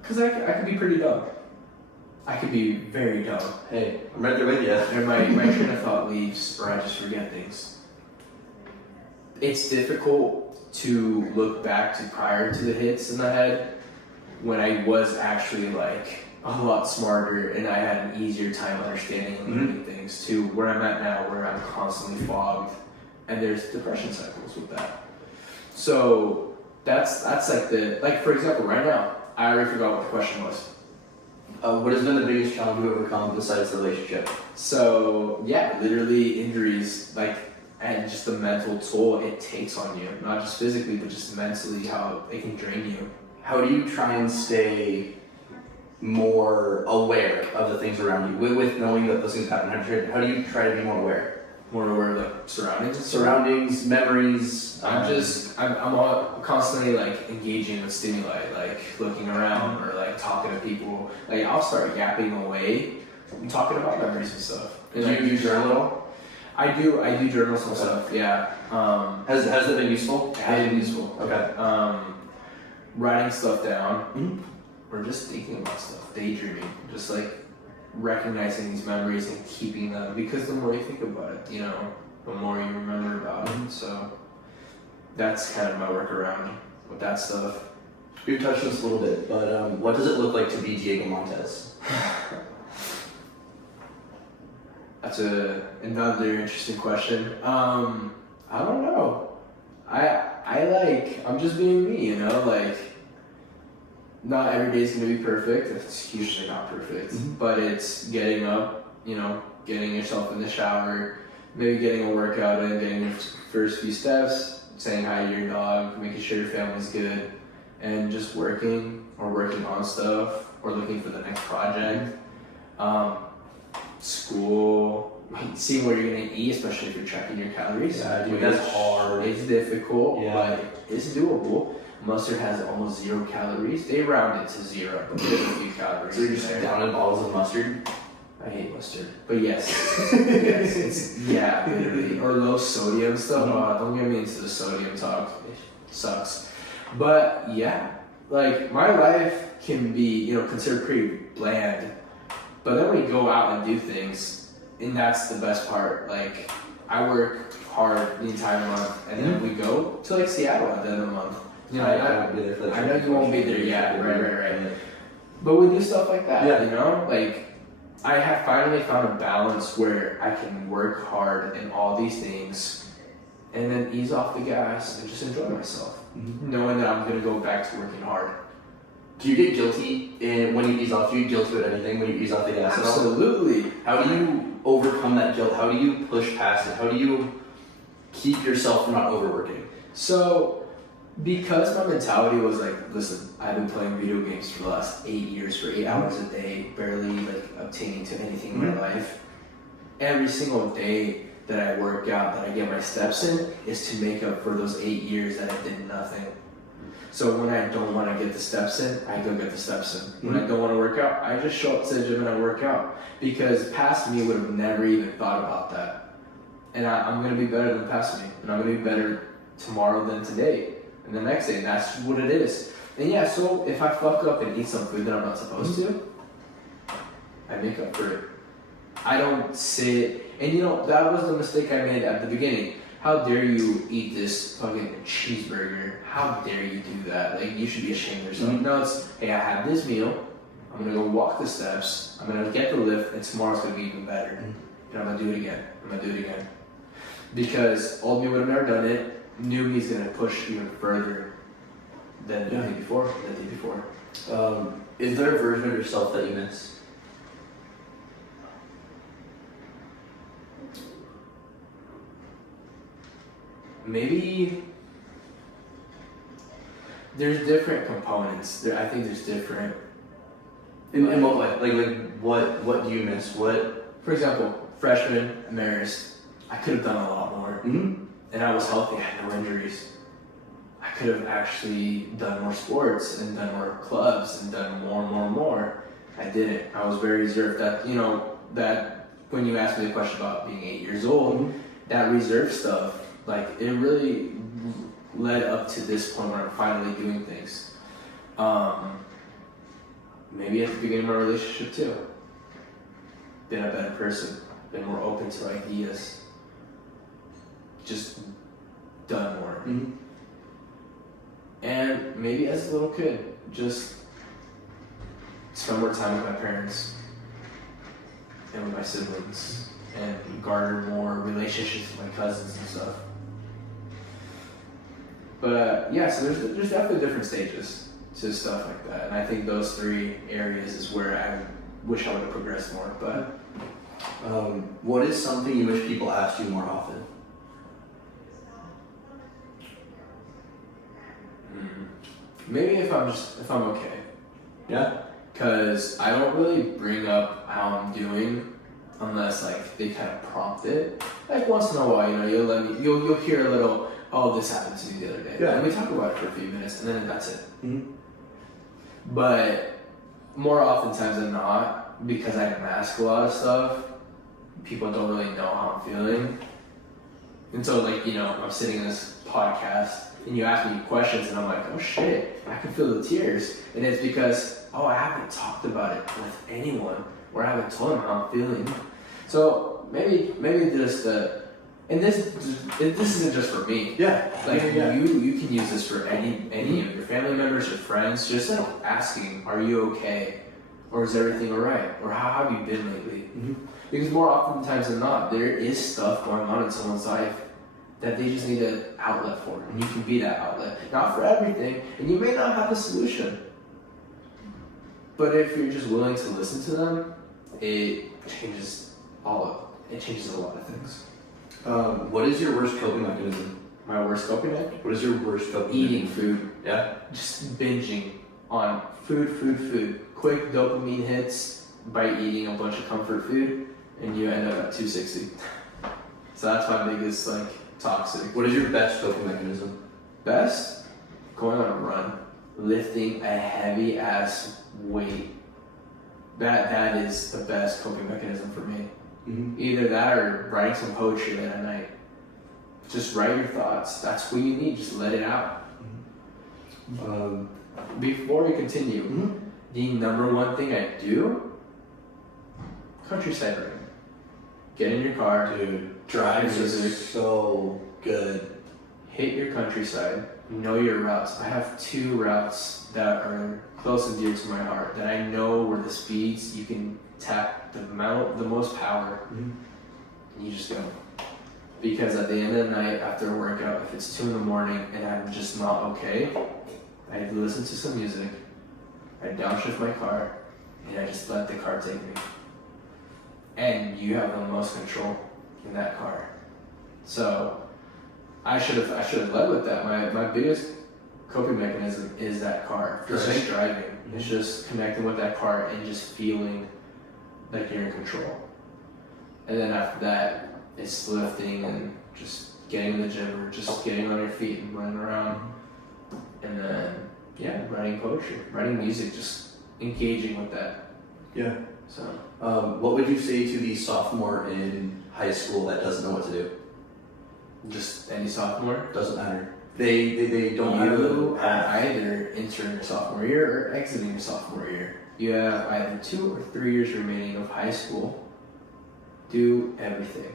because I could be pretty dumb. I could be very dumb. Hey, I'm right there with you. And my train of thought leaves, or I just forget things. It's difficult to look back to prior to the hits in the head, when I was actually, like, a lot smarter and I had an easier time understanding and learning things, to where I'm at now, where I'm constantly fogged, and there's depression cycles with that. So that's like for example, right now, I already forgot what the question was. What has been the biggest challenge you overcome besides the relationship? So yeah, literally injuries, like, and just the mental toll it takes on you, not just physically, but just mentally, how it can drain you. How do you try and stay more aware of the things around you with knowing that those things happen? How do you try to be more aware? More aware of like surroundings. Surroundings, memories. I'm all constantly like engaging with stimuli, like looking around or like talking to people. Like I'll start yapping away, talking about memories and stuff. Do you journal at all? I do journal some stuff. Yeah. Has that been useful? It has been useful. Okay. Writing stuff down, Mm-hmm. or just thinking about stuff, daydreaming, just like recognizing these memories and keeping them, because the more you think about it, you know, the more you remember about it. So that's kind of my workaround with that stuff. We've touched on this a little bit, but what does it look like to be Diego Montes? That's another interesting question. I don't know. I'm just being me, you know, like not every day is gonna be perfect. It's usually not perfect, but it's getting up, you know, getting yourself in the shower, maybe getting a workout in, getting your first few steps, saying hi to your dog, making sure your family's good, and just working on stuff or looking for the next project. School, seeing what you're gonna eat, especially if you're tracking your calories. Yeah, dude, that's hard. It's difficult, Yeah. but it's doable. Mustard has almost 0 calories. They round it to 0, but there's a few calories. So you're just down in bottles of mustard? I hate mustard, but yes, yes, it's literally, or low sodium stuff. Oh, don't get me into the sodium talk. It sucks. But yeah, like my life can be, you know, considered pretty bland. But then we go out and do things, and that's the best part. Like, I work hard the entire month, and then we go to like Seattle at the end of the month. You know, I won't be there for that. I know you won't be there yet, right. But we do stuff like that, Yeah. you know? Like, I have finally found a balance where I can work hard in all these things, and then ease off the gas and just enjoy myself, knowing that I'm gonna go back to working hard. Do you get guilty when you ease off? Do you get guilty with anything when you ease off the gas at all? Absolutely. How do you overcome that guilt? How do you push past it? How do you keep yourself from not overworking? So, because my mentality was like, listen, I've been playing video games for the last 8 years for 8 hours a day, barely like obtaining to anything in my life. Every single day that I work out, that I get my steps in, is to make up for those 8 years that I did nothing. So when I don't want to get the steps in, I go get the steps in. When I don't want to work out, I just show up to the gym and I work out. Because past me would have never even thought about that. And I'm going to be better than past me. And I'm going to be better tomorrow than today. And the next day, and that's what it is. And yeah, so if I fuck up and eat some food that I'm not supposed to, I make up for it. I don't sit, and you know, that was the mistake I made at the beginning. How dare you eat this fucking cheeseburger? How dare you do that? Like, you should be ashamed of yourself. No, it's, hey, I had this meal, I'm gonna go walk the steps, I'm gonna get the lift, and tomorrow's gonna be even better. And I'm gonna do it again. Because old me would have never done it. New me's gonna push even further than the day before. Is there a version of yourself that you miss? Maybe there's different components. I think there's different. In what way? Like what do you miss? What? For example, freshman Marist, I could have done a lot more. And I was healthy, I had no injuries. I could have actually done more sports and done more clubs and done more. I didn't. I was very reserved. That, you know, that when you asked me the question about being 8 years old, that reserve stuff, like, it really led up to this point where I'm finally doing things. Maybe at the beginning of my relationship too. Been a better person, been more open to ideas, just done more. And maybe as a little kid, just spend more time with my parents and with my siblings and garner more relationships with my cousins and stuff. But yeah, so there's definitely different stages. to stuff like that. And I think those 3 areas is where I wish I would have progressed more. But what is something you wish people asked you more often? Maybe if I'm okay. Yeah. Cause I don't really bring up how I'm doing unless like they kind of prompt it. Like once in a while, you'll hear a little, oh, this happened to me the other day. Yeah. And we talk about it for a few minutes and then that's it. Mm-hmm. But more oftentimes than not, because I mask a lot of stuff, people don't really know how I'm feeling. And so like, I'm sitting in this podcast and you ask me questions and I'm like, oh shit, I can feel the tears. And it's because, I haven't talked about it with anyone or I haven't told them how I'm feeling. So maybe just and this isn't just for me. Yeah. Like yeah. you can use this for any of your family members or friends. Just like asking, are you okay? Or is everything alright? Or how have you been lately? Mm-hmm. Because more oftentimes than not, there is stuff going on in someone's life that they just need an outlet for. And you can be that outlet. Not for everything, and you may not have a solution. But if you're just willing to listen to them, it changes a lot of things. What is your worst coping mechanism? My worst coping mechanism? What is your worst coping Eating mechanism? food. Yeah? Just binging on food. Quick dopamine hits by eating a bunch of comfort food, and you end up at 260. So that's my biggest, toxic. What is your best coping mechanism? Best? Going on a run. Lifting a heavy ass weight. That is the best coping mechanism for me. Mm-hmm. Either that or writing some poetry late at night. Just write your thoughts. That's what you need. Just let it out. Mm-hmm. Before we continue, Mm-hmm. the number one thing I do, countryside riding. Get in your car, Dude, driving is so good. hit your countryside, know your routes. I have 2 routes that are close and dear to my heart, that I know where the speeds you can tap the most power, Mm-hmm. and you just go. Because at the end of the night, after a workout, if it's 2 in the morning and I'm just not okay, I listen to some music, I downshift my car, and I just let the car take me. And you have the most control in that car. So I should have led with that. My biggest coping mechanism is that car. Just driving. Mm-hmm. It's just connecting with that car and just feeling like you're in control. And then after that, it's lifting and just getting in the gym or just getting on your feet and running around. And then, writing poetry, writing music, just engaging with that. Yeah. So, what would you say to the sophomore in high school that doesn't know what to do? just any sophomore. Doesn't matter. They don't have You a are path. either entering your sophomore year or exiting your sophomore year. You have either 2 or 3 years remaining of high school. Do everything.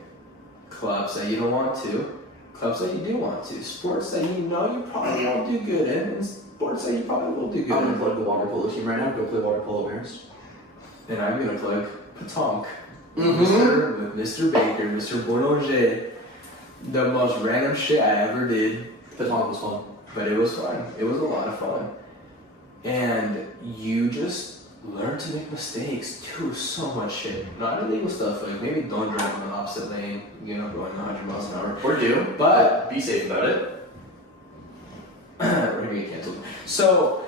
Clubs that you don't want to, clubs that you do want to, sports that you know you probably won't do good in, and sports that you probably will do good I'm gonna in. plug the water polo team right now. Go play water polo, Maris. And I'm gonna plug Petanque. Mm-hmm. With Mr. Baker, Mr. Boulanger. The most random shit I ever did. Petanque was fun. But it was fun. It was a lot of fun. And you just learn to make mistakes. Do so much shit. Not illegal stuff, like maybe don't drive on the opposite lane, going 100 miles an hour. Or do. But Be safe about it. we're gonna get canceled. So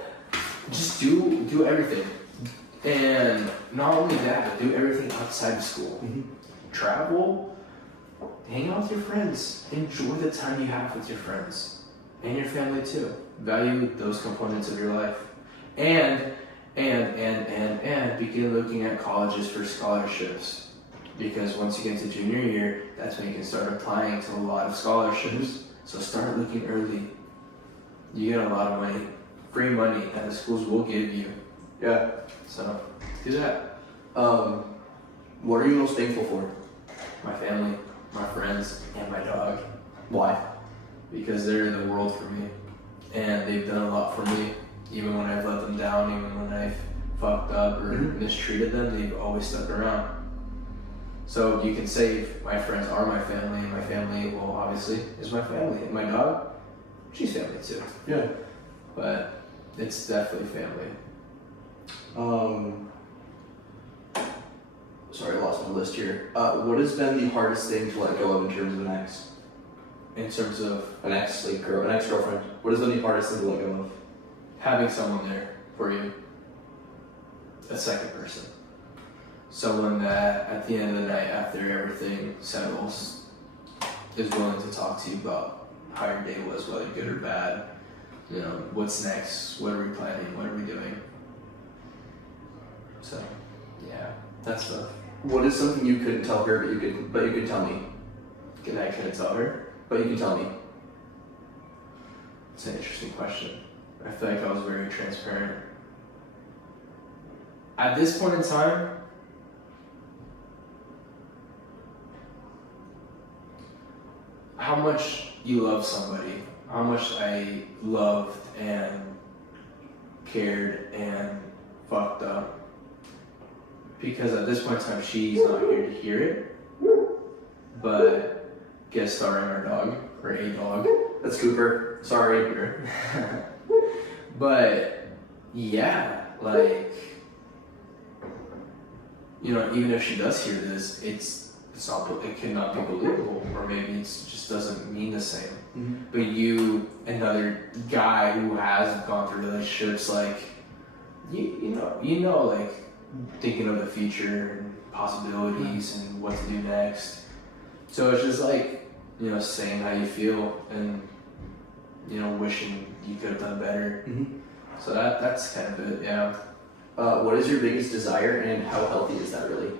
just do everything. And not only that, but do everything outside of school. Mm-hmm. Travel, hang out with your friends. Enjoy the time you have with your friends. And your family too. Value those components of your life. And begin looking at colleges for scholarships. Because once you get to junior year, that's when you can start applying to a lot of scholarships. So start looking early. You get a lot of money, free money that the schools will give you. Yeah. So do that. What are you most thankful for? My family, my friends, and my dog. Why? Because they're in the world for me. And they've done a lot for me. Even when I've let them down, even when I've fucked up or mistreated them, they've always stuck around. So you can say my friends are my family, and my family, well, obviously, is my family. And my dog, she's family too. Yeah. But It's definitely family. Sorry, I lost my list here. What has been the hardest thing to let go of in terms of an ex? In terms of An ex, like an ex-girlfriend. What has been the hardest thing to let go of? having someone there for you, a second person, someone that at the end of the night, after everything settles, is willing to talk to you about how your day was, whether good or bad. You know, what's next? What are we planning? What are we doing? So, yeah, that's stuff. What is something you couldn't tell her, but you could tell me? Good I couldn't tell her. But you can tell me. It's an interesting question. I feel like I was very transparent. At this point in time, how much you love somebody, how much I loved and cared and fucked up. Because at this point in time, she's not here to hear it, but guest starring our dog, or a dog. That's Cooper. Sorry. But yeah, like, you know, even if she does hear this, it cannot be believable, or maybe it just doesn't mean the same. Mm-hmm. But you, another guy who has gone through relationships, like, you know, like, thinking of the future and possibilities and what to do next. So it's just like, you know, saying how you feel and, you know, wishing you could have done better. Mm-hmm. So that's kind of it, yeah. What is your biggest desire, and how healthy is that really?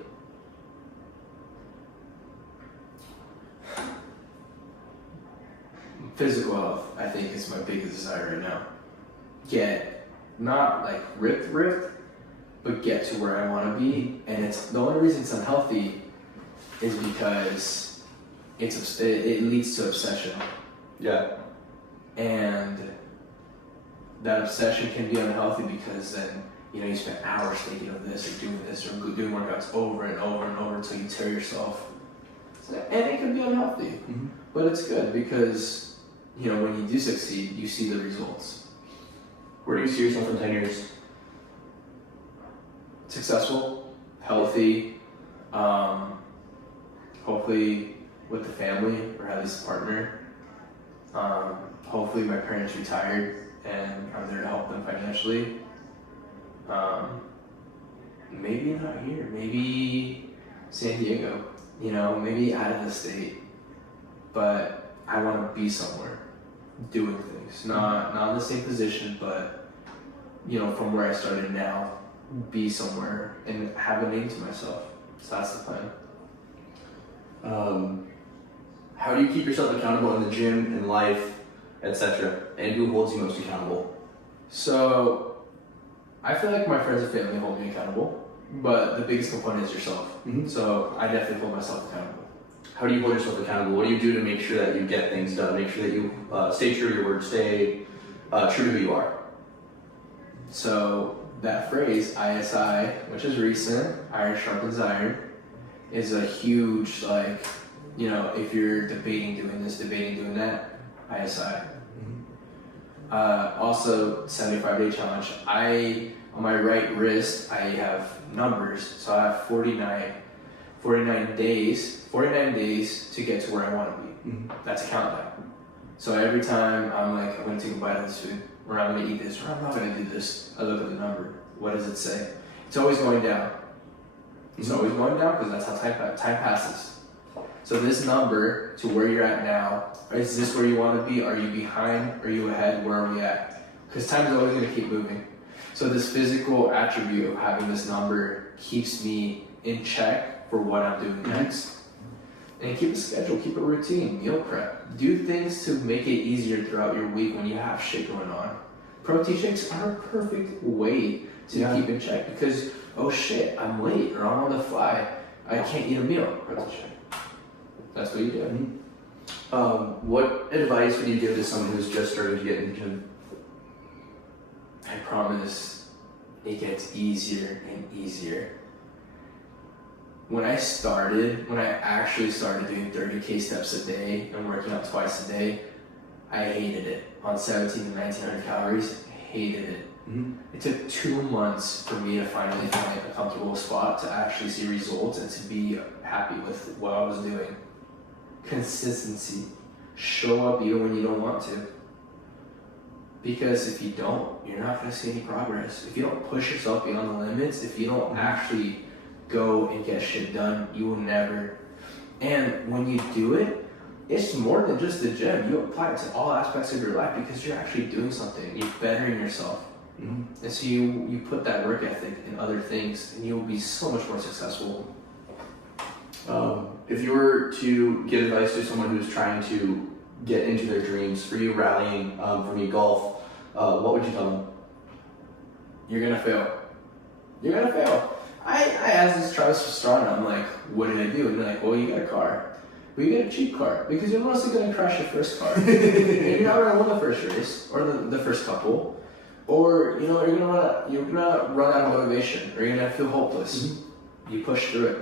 Physical health, I think, is my biggest desire right now. Get, not like ripped, but get to where I want to be. And it's the only reason it's unhealthy is because it leads to obsession. Yeah. And that obsession can be unhealthy because then, you know, you spend hours thinking of this or doing workouts over and over and over until you tear yourself. And it can be unhealthy. Mm-hmm. But it's good because, you know, when you do succeed, you see the results. Where do you see yourself in 10 years? Successful, healthy, hopefully with the family or at least a partner. Hopefully my parents retired and I'm there to help them financially. Maybe not here, maybe San Diego, you know, maybe out of the state. But I want to be somewhere doing things, not in the same position, but, you know, from where I started now, be somewhere and have a name to myself. So that's the plan. How do you keep yourself accountable in the gym, in life, etc.? And who holds you most accountable? So I feel like my friends and family hold me accountable, but the biggest component is yourself. Mm-hmm. So I definitely hold myself accountable. How do you hold yourself accountable? What do you do to make sure that you get things done? Make sure that you stay true to your word, stay true to who you are. So that phrase, ISI, which is recent, iron sharpens iron, is a huge, like, you know, if you're debating doing this, debating doing that, ISI. Mm-hmm. Also, 75-day challenge. On my right wrist, I have numbers. So I have 49 days to get to where I want to be. Mm-hmm. That's a countdown. So every time I'm like, I'm going to take a bite of this food, or I'm going to eat this, or I'm not going to do this, I look at the number. What does it say? It's always going down. It's always going down because that's how time passes. So this number to where you're at now, is this where you want to be? Are you behind? Are you ahead? Where are we at? Because time is always going to keep moving. So this physical attribute of having this number keeps me in check for what I'm doing next. And keep a schedule, keep a routine, meal prep. Do things to make it easier throughout your week when you have shit going on. Protein shakes are a perfect way to keep in check because, oh shit, I'm late or I'm on the fly. I can't eat a meal. Protein shake. That's what you do. Mm-hmm. What advice would you give to someone who's just starting to get in the gym? I promise it gets easier and easier. When I actually started doing 30K steps a day and working out twice a day, I hated it. On 17 to 1900 calories, I hated it. Mm-hmm. It took 2 months for me to finally find a comfortable spot to actually see results and to be happy with what I was doing. Consistency. Show up even when you don't want to. Because if you don't, you're not going to see any progress. If you don't push yourself beyond the limits, if you don't actually go and get shit done, you will never. And when you do it, it's more than just the gym. You apply it to all aspects of your life because you're actually doing something. You're bettering yourself. Mm-hmm. And so you put that work ethic in other things and you'll be so much more successful. If you were to give advice to someone who's trying to get into their dreams, for you rallying, for me golf, what would you tell them? You're gonna fail. You're gonna fail. I asked this Travis Pastrana, I'm like, what did I do? And they're like, well, you got a car. Well, you get a cheap car because you're mostly gonna crash your first car. And you're not gonna win the first race or the first couple, or you know you're gonna run out of motivation or you're gonna feel hopeless. Mm-hmm. You push through it.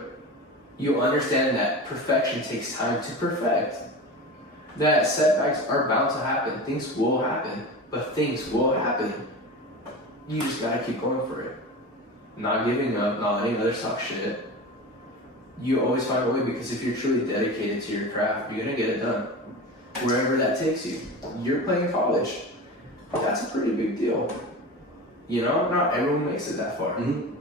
You understand that perfection takes time to perfect. That setbacks are bound to happen. Things will happen, but things will happen. You just gotta keep going for it. Not giving up, not letting others talk shit. You always find a way because if you're truly dedicated to your craft, you're gonna get it done. Wherever that takes you. You're playing college. That's a pretty big deal. You know, not everyone makes it that far. Mm-hmm.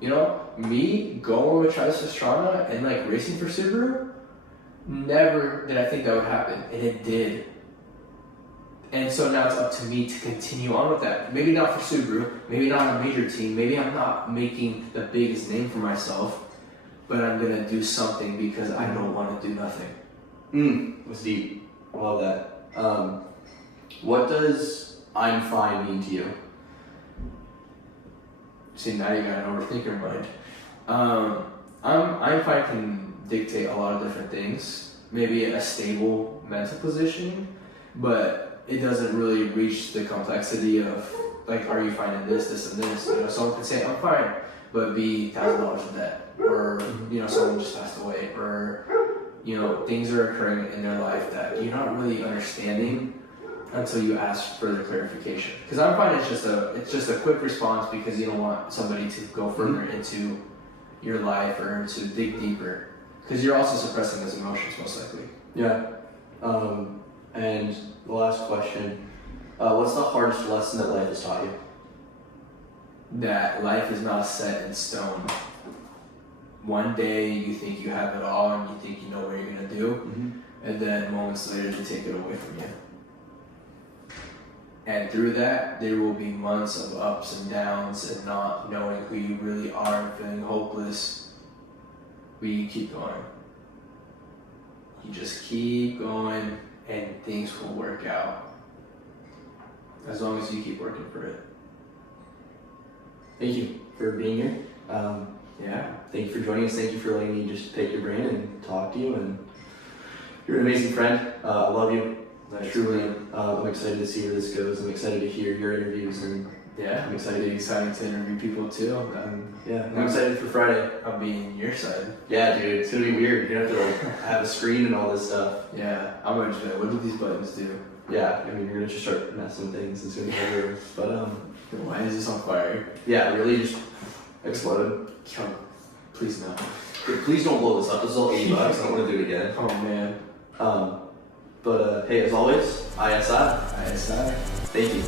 You know, me going with Travis Pastrana and like racing for Subaru, never did I think that would happen, and it did. And so now it's up to me to continue on with that. Maybe not for Subaru, maybe not on a major team, maybe I'm not making the biggest name for myself, but I'm gonna do something because I don't want to do nothing. That's deep. I love that. What does I'm fine mean to you? See, now you got an overthinker mind. I'm fine can dictate a lot of different things. Maybe a stable mental position, but it doesn't really reach the complexity of like, are you fine in this, this, and this? You know, someone can say I'm fine, but be $1,000 in debt, or you know, someone just passed away, or you know, things are occurring in their life that you're not really understanding until you ask further clarification. Because I'm fine, it's just a quick response because you don't want somebody to go further into your life or to dig deeper. Because you're also suppressing those emotions most likely. Yeah. And the last question, what's the hardest lesson that life has taught you? That life is not set in stone. One day you think you have it all and you think you know what you're gonna do, and then moments later they take it away from you. And through that, there will be months of ups and downs and not knowing who you really are and feeling hopeless. But you keep going. You just keep going and things will work out. As long as you keep working for it. Thank you for being here. Yeah. Thank you for joining us. Thank you for letting me just pick your brain and talk to you. And you're an amazing friend. I love you. Truly, I'm excited to see where this goes. I'm excited to hear your interviews, and Yeah, I'm excited. excited to interview people too. I'm excited for Friday. I'll be in your side. Yeah, dude, it's gonna be weird. You're gonna have to like have a screen and all this stuff. Yeah, I'm gonna just be like, what do these buttons do? Yeah, I mean, you're gonna just start messing with things. It's gonna be weird. But Why is this on fire? yeah, really just exploded. Please no. Please don't blow this up. This is all $80. I don't want to do it again. Oh man. But hey, as always, ISI. ISI. Thank you.